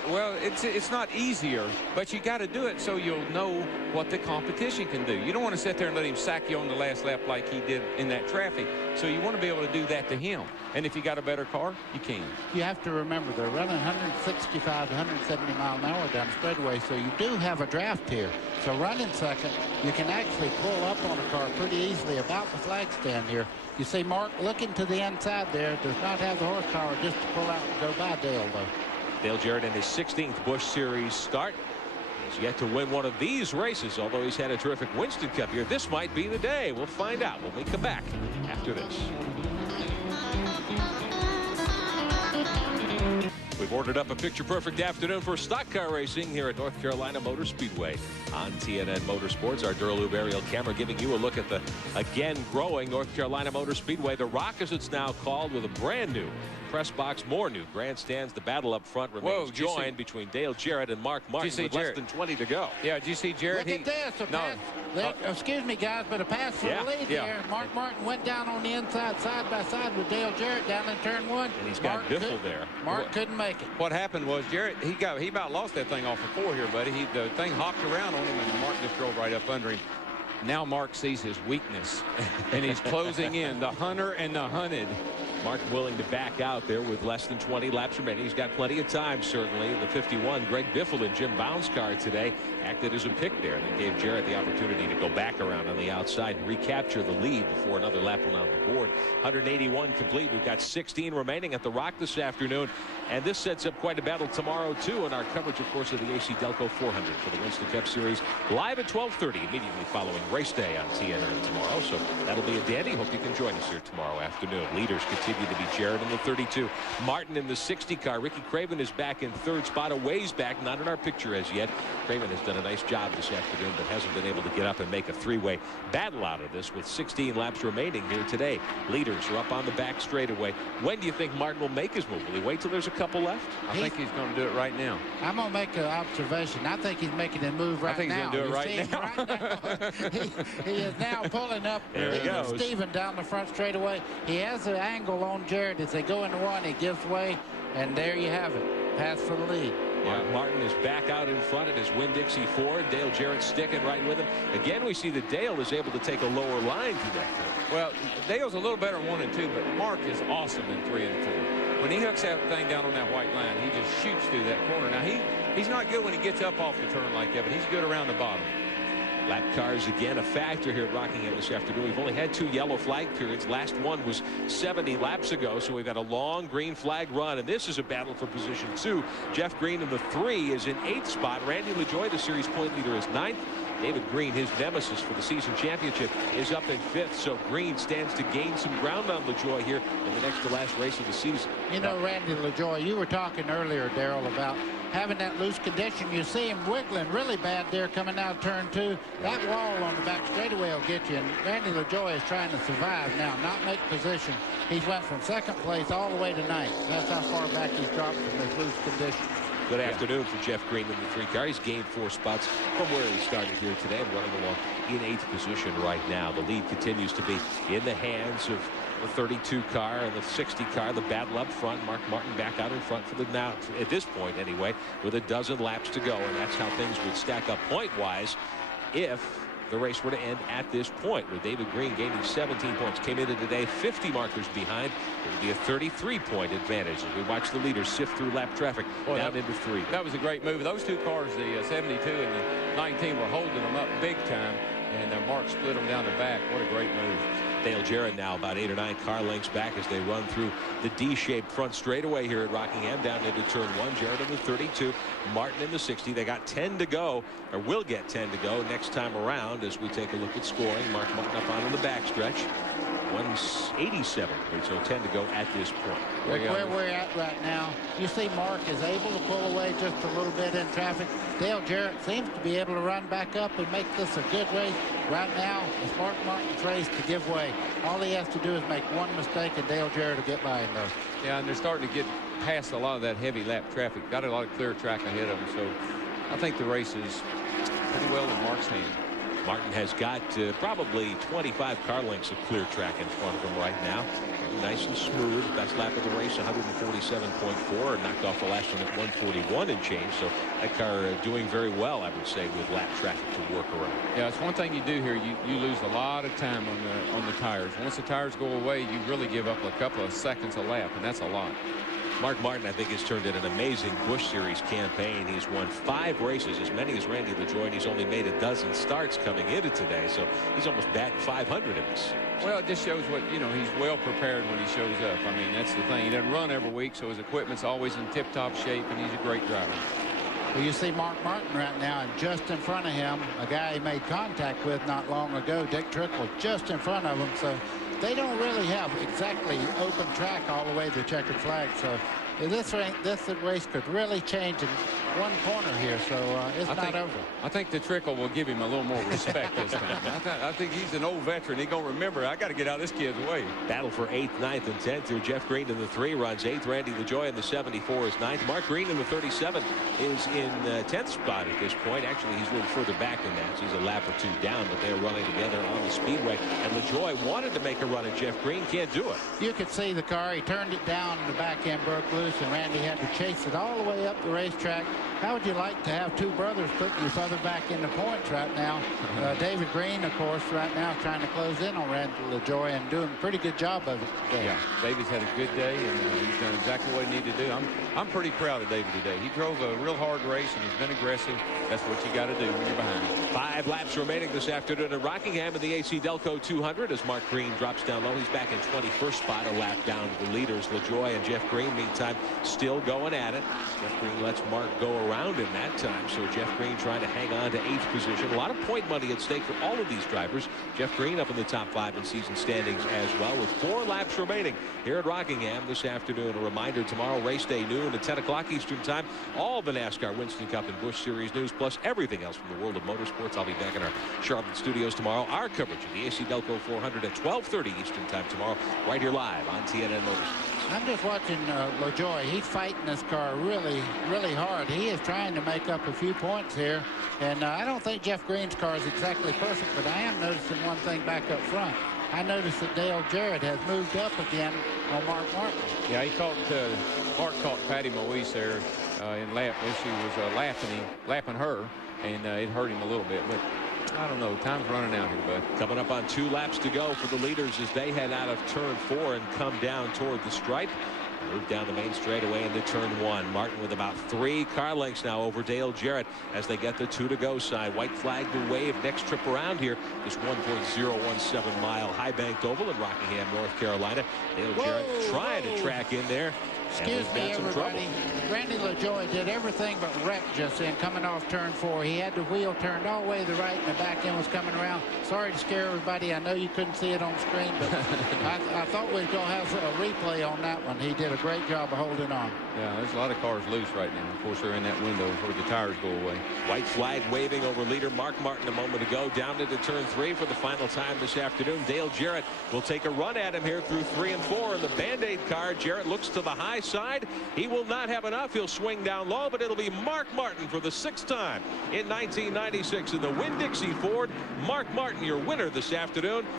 Well, it's not easier, but you got to do it so you'll know what the competition can do. You don't want to sit there and let him sack you on the last lap like he did in that traffic. So you want to be able to do that to him. And if you got a better car, you can. You have to remember they're running 165 to 170 mile an hour down the straightaway, so you do have a draft here. So running second, you can actually pull up on a car pretty easily about the flag stand here. You see Mark looking to the inside there, does not have the horsepower just to pull out and go by Dale, though. Dale Jarrett in his 16th Busch Series start. He's yet to win one of these races, although he's had a terrific Winston Cup here. This might be the day. We'll find out when we come back after this. We've ordered up a picture-perfect afternoon for stock car racing here at North Carolina Motor Speedway on TNN Motorsports. Our Duraloop aerial camera giving you a look at the again growing North Carolina Motor Speedway. The Rock, as it's now called, with a brand new press box, more new grandstands. The battle up front remains joined between Dale Jarrett and Mark Martin with less than 20 to go. Yeah, did you see Jarrett? Look at this. Excuse me, guys, but a pass for the lead there. Mark Martin went down on the inside, side by side with Dale Jarrett down in turn 1. And he's got Biffle there. Mark couldn't make it. What happened was Jarrett, he about lost that thing off of 4 here, buddy. The thing hopped around on him, and Mark just drove right up under him. Now Mark sees his weakness, and he's closing in. The hunter and the hunted. Mark willing to back out there with less than 20 laps remaining. He's got plenty of time, certainly. The 51, Greg Biffle and Jim Bound's car today acted as a pick there. And gave Jarrett the opportunity to go back around on the outside and recapture the lead before another lap went on the board. 181 complete. We've got 16 remaining at the Rock this afternoon. And this sets up quite a battle tomorrow, too, in our coverage, of course, of the AC-Delco 400 for the Winston Cup Series. Live at 12:30, immediately following race day on TNN tomorrow. So that'll be a dandy. Hope you can join us here tomorrow afternoon. Leaders continue to be Jarrett in the 32. Martin in the 60 car. Ricky Craven is back in third spot, a ways back, not in our picture as yet. Craven has done a nice job this afternoon, but hasn't been able to get up and make a three-way battle out of this with 16 laps remaining here today. Leaders are up on the back straightaway. When do you think Martin will make his move? Will he wait till there's a couple left? I think he's going to do it right now. I'm going to make an observation. I think he's making a move right now. I think he's going to do it right now. He is now pulling up Steven down the front straightaway. He has an angle on Jarrett as they go into one. He gives way, and there you have it. Pass for the lead. Mark Martin is back out in front at his Winn-Dixie Ford. Dale Jarrett sticking right with him. Again, we see that Dale is able to take a lower line through that corner. Well, Dale's a little better in 1 and 2, but Mark is awesome in 3 and 4. When he hooks that thing down on that white line, he just shoots through that corner. Now, he's not good when he gets up off the turn like that, but he's good around the bottom. Lap cars again a factor here at Rockingham this afternoon. We've only had 2 yellow flag periods. Last one was 70 laps ago, so we've got a long green flag run, and this is a battle for position 2. Jeff Green in the 3 is in 8th spot. Randy LaJoie, the series point leader, is 9th. David Green, his nemesis for the season championship, is up in 5th, so Green stands to gain some ground on LaJoie here in the next to last race of the season. You know, Randy LaJoie, you were talking earlier, Darrell, about having that loose condition. You see him wiggling really bad there coming out of turn 2. That wall on the back straightaway will get you, and Randy LaJoie is trying to survive now, not make position. He's went from 2nd place all the way to 9th. That's how far back he's dropped from his loose condition. Good afternoon for Jeff Green in the 3 car. He's gained 4 spots from where he started here today and running along in 8th position right now. The lead continues to be in the hands of the 32 car and the 60 car. The battle up front. Mark Martin back out in front for the now, at this point anyway, with a dozen laps to go. And that's how things would stack up point-wise if the race were to end at this point, with David Green gaining 17 points. Came into today 50 markers behind. It would be a 33-point advantage as we watch the leaders sift through lap traffic down into 3. That was a great move. Those 2 cars, the 72 and the 19, were holding them up big time, and Mark split them down the back. What a great move. Dale Jarrett now about 8 or 9 car lengths back as they run through the D-shaped front straightaway here at Rockingham down into turn 1. Jarrett in the 32, Martin in the 60. They got 10 to go, or will get 10 to go next time around as we take a look at scoring. Mark Martin up on the backstretch. 187, so 10 to go at this point. Where we're at right now, you see Mark is able to pull away just a little bit in traffic. Dale Jarrett seems to be able to run back up and make this a good race. Right now, it's Mark Martin's race to give way. All he has to do is make one mistake, and Dale Jarrett will get by him, though. Yeah, and they're starting to get past a lot of that heavy lap traffic. Got a lot of clear track ahead of them, so I think the race is pretty well in Mark's hand. Martin has got probably 25 car lengths of clear track in front of him right now. Nice and smooth. Best lap of the race, 147.4, and knocked off the last one at 141 and change. So that car doing very well, I would say, with lap traffic to work around. Yeah, it's one thing you do here. You lose a lot of time on the tires. Once the tires go away, you really give up a couple of seconds a lap, and that's a lot. Mark Martin, I think, has turned in an amazing Busch Series campaign. He's won 5 races, as many as Randy LaJoie, and he's only made a dozen starts coming into today. So he's almost batting 500 in this. Well, it just shows what, he's well prepared when he shows up. I mean, that's the thing. He doesn't run every week, so his equipment's always in tip-top shape, and he's a great driver. Well, you see Mark Martin right now, and just in front of him, a guy he made contact with not long ago, Dick Trickle, just in front of him. So they don't really have exactly open track all the way to the checkered flag. So This race could really change in one corner here, so it's not over. I think the trickle will give him a little more respect this time. I think he's an old veteran. He's going to remember, I got to get out of this kid's way. Battle for 8th, 9th, and 10th here. Jeff Green in the 3 runs 8th. Randy LaJoie in the 74 is 9th. Mark Green in the 37 is in 10th spot at this point. Actually, he's a little further back than that. So he's a lap or 2 down, but they're running together on the Speedway. And LaJoie wanted to make a run at Jeff Green. Can't do it. You could see the car. He turned it down, and the back end broke loose, and Randy had to chase it all the way up the racetrack. How would you like to have 2 brothers putting you further back in the points right now? David Green, of course, right now trying to close in on Randy LaJoie and doing a pretty good job of it today. Yeah, David's had a good day, and he's done exactly what he needed to do. I'm pretty proud of David today. He drove a real hard race, and he's been aggressive. That's what you got to do when you're behind. 5 laps remaining this afternoon at Rockingham in the AC-Delco 200 as Mark Green drops down low. He's back in 21st spot, a lap down to the leaders. LaJoie and Jeff Green, meantime, still going at it. Jeff Green lets Mark go around in that time, so Jeff Green trying to hang on to 8th position. A lot of point money at stake for all of these drivers. Jeff Green up in the top 5 in season standings as well, with 4 laps remaining here at Rockingham this afternoon. A reminder, tomorrow race day noon at 10 o'clock Eastern time. All the NASCAR Winston Cup and Busch Series news, plus everything else from the world of motorsports. I'll be back in our Charlotte studios tomorrow. Our coverage of the AC-Delco 400 at 12:30 Eastern time tomorrow, right here live on TNN Motorsports. I'm just watching LaJoie. He's fighting this car really, really hard. He is trying to make up a few points here. And I don't think Jeff Green's car is exactly perfect, but I am noticing one thing back up front. I noticed that Dale Jarrett has moved up again on Mark Martin. Yeah, he caught Mark caught Patty Moise there in lap when she was lapping her, and it hurt him a little bit. But I don't know. Time's running out here, bud. Coming up on 2 laps to go for the leaders as they head out of turn 4 and come down toward the stripe. Move down the main straightaway into turn 1. Martin with about 3 car lengths now over Dale Jarrett as they get the 2 to go side. White flag to wave next trip around here. This 1.017 mile high banked oval in Rockingham, North Carolina. Dale Jarrett trying to track in there. Excuse me, everybody. Randy LaJoie did everything but wreck just then coming off turn 4. He had the wheel turned all the way to the right, and the back end was coming around. Sorry to scare everybody. I know you couldn't see it on screen, but I thought we were going to have a replay on that one. He did a great job of holding on. Yeah, there's a lot of cars loose right now. Of course, they're in that window where the tires go away. White flag waving over leader Mark Martin a moment ago. Down into turn 3 for the final time this afternoon. Dale Jarrett will take a run at him here through 3 and 4 in the Band-Aid car. Jarrett looks to the high side. He will not have enough. He'll swing down low, but it'll be Mark Martin for the 6th time in 1996 in the Winn-Dixie Ford. Mark Martin, your winner this afternoon.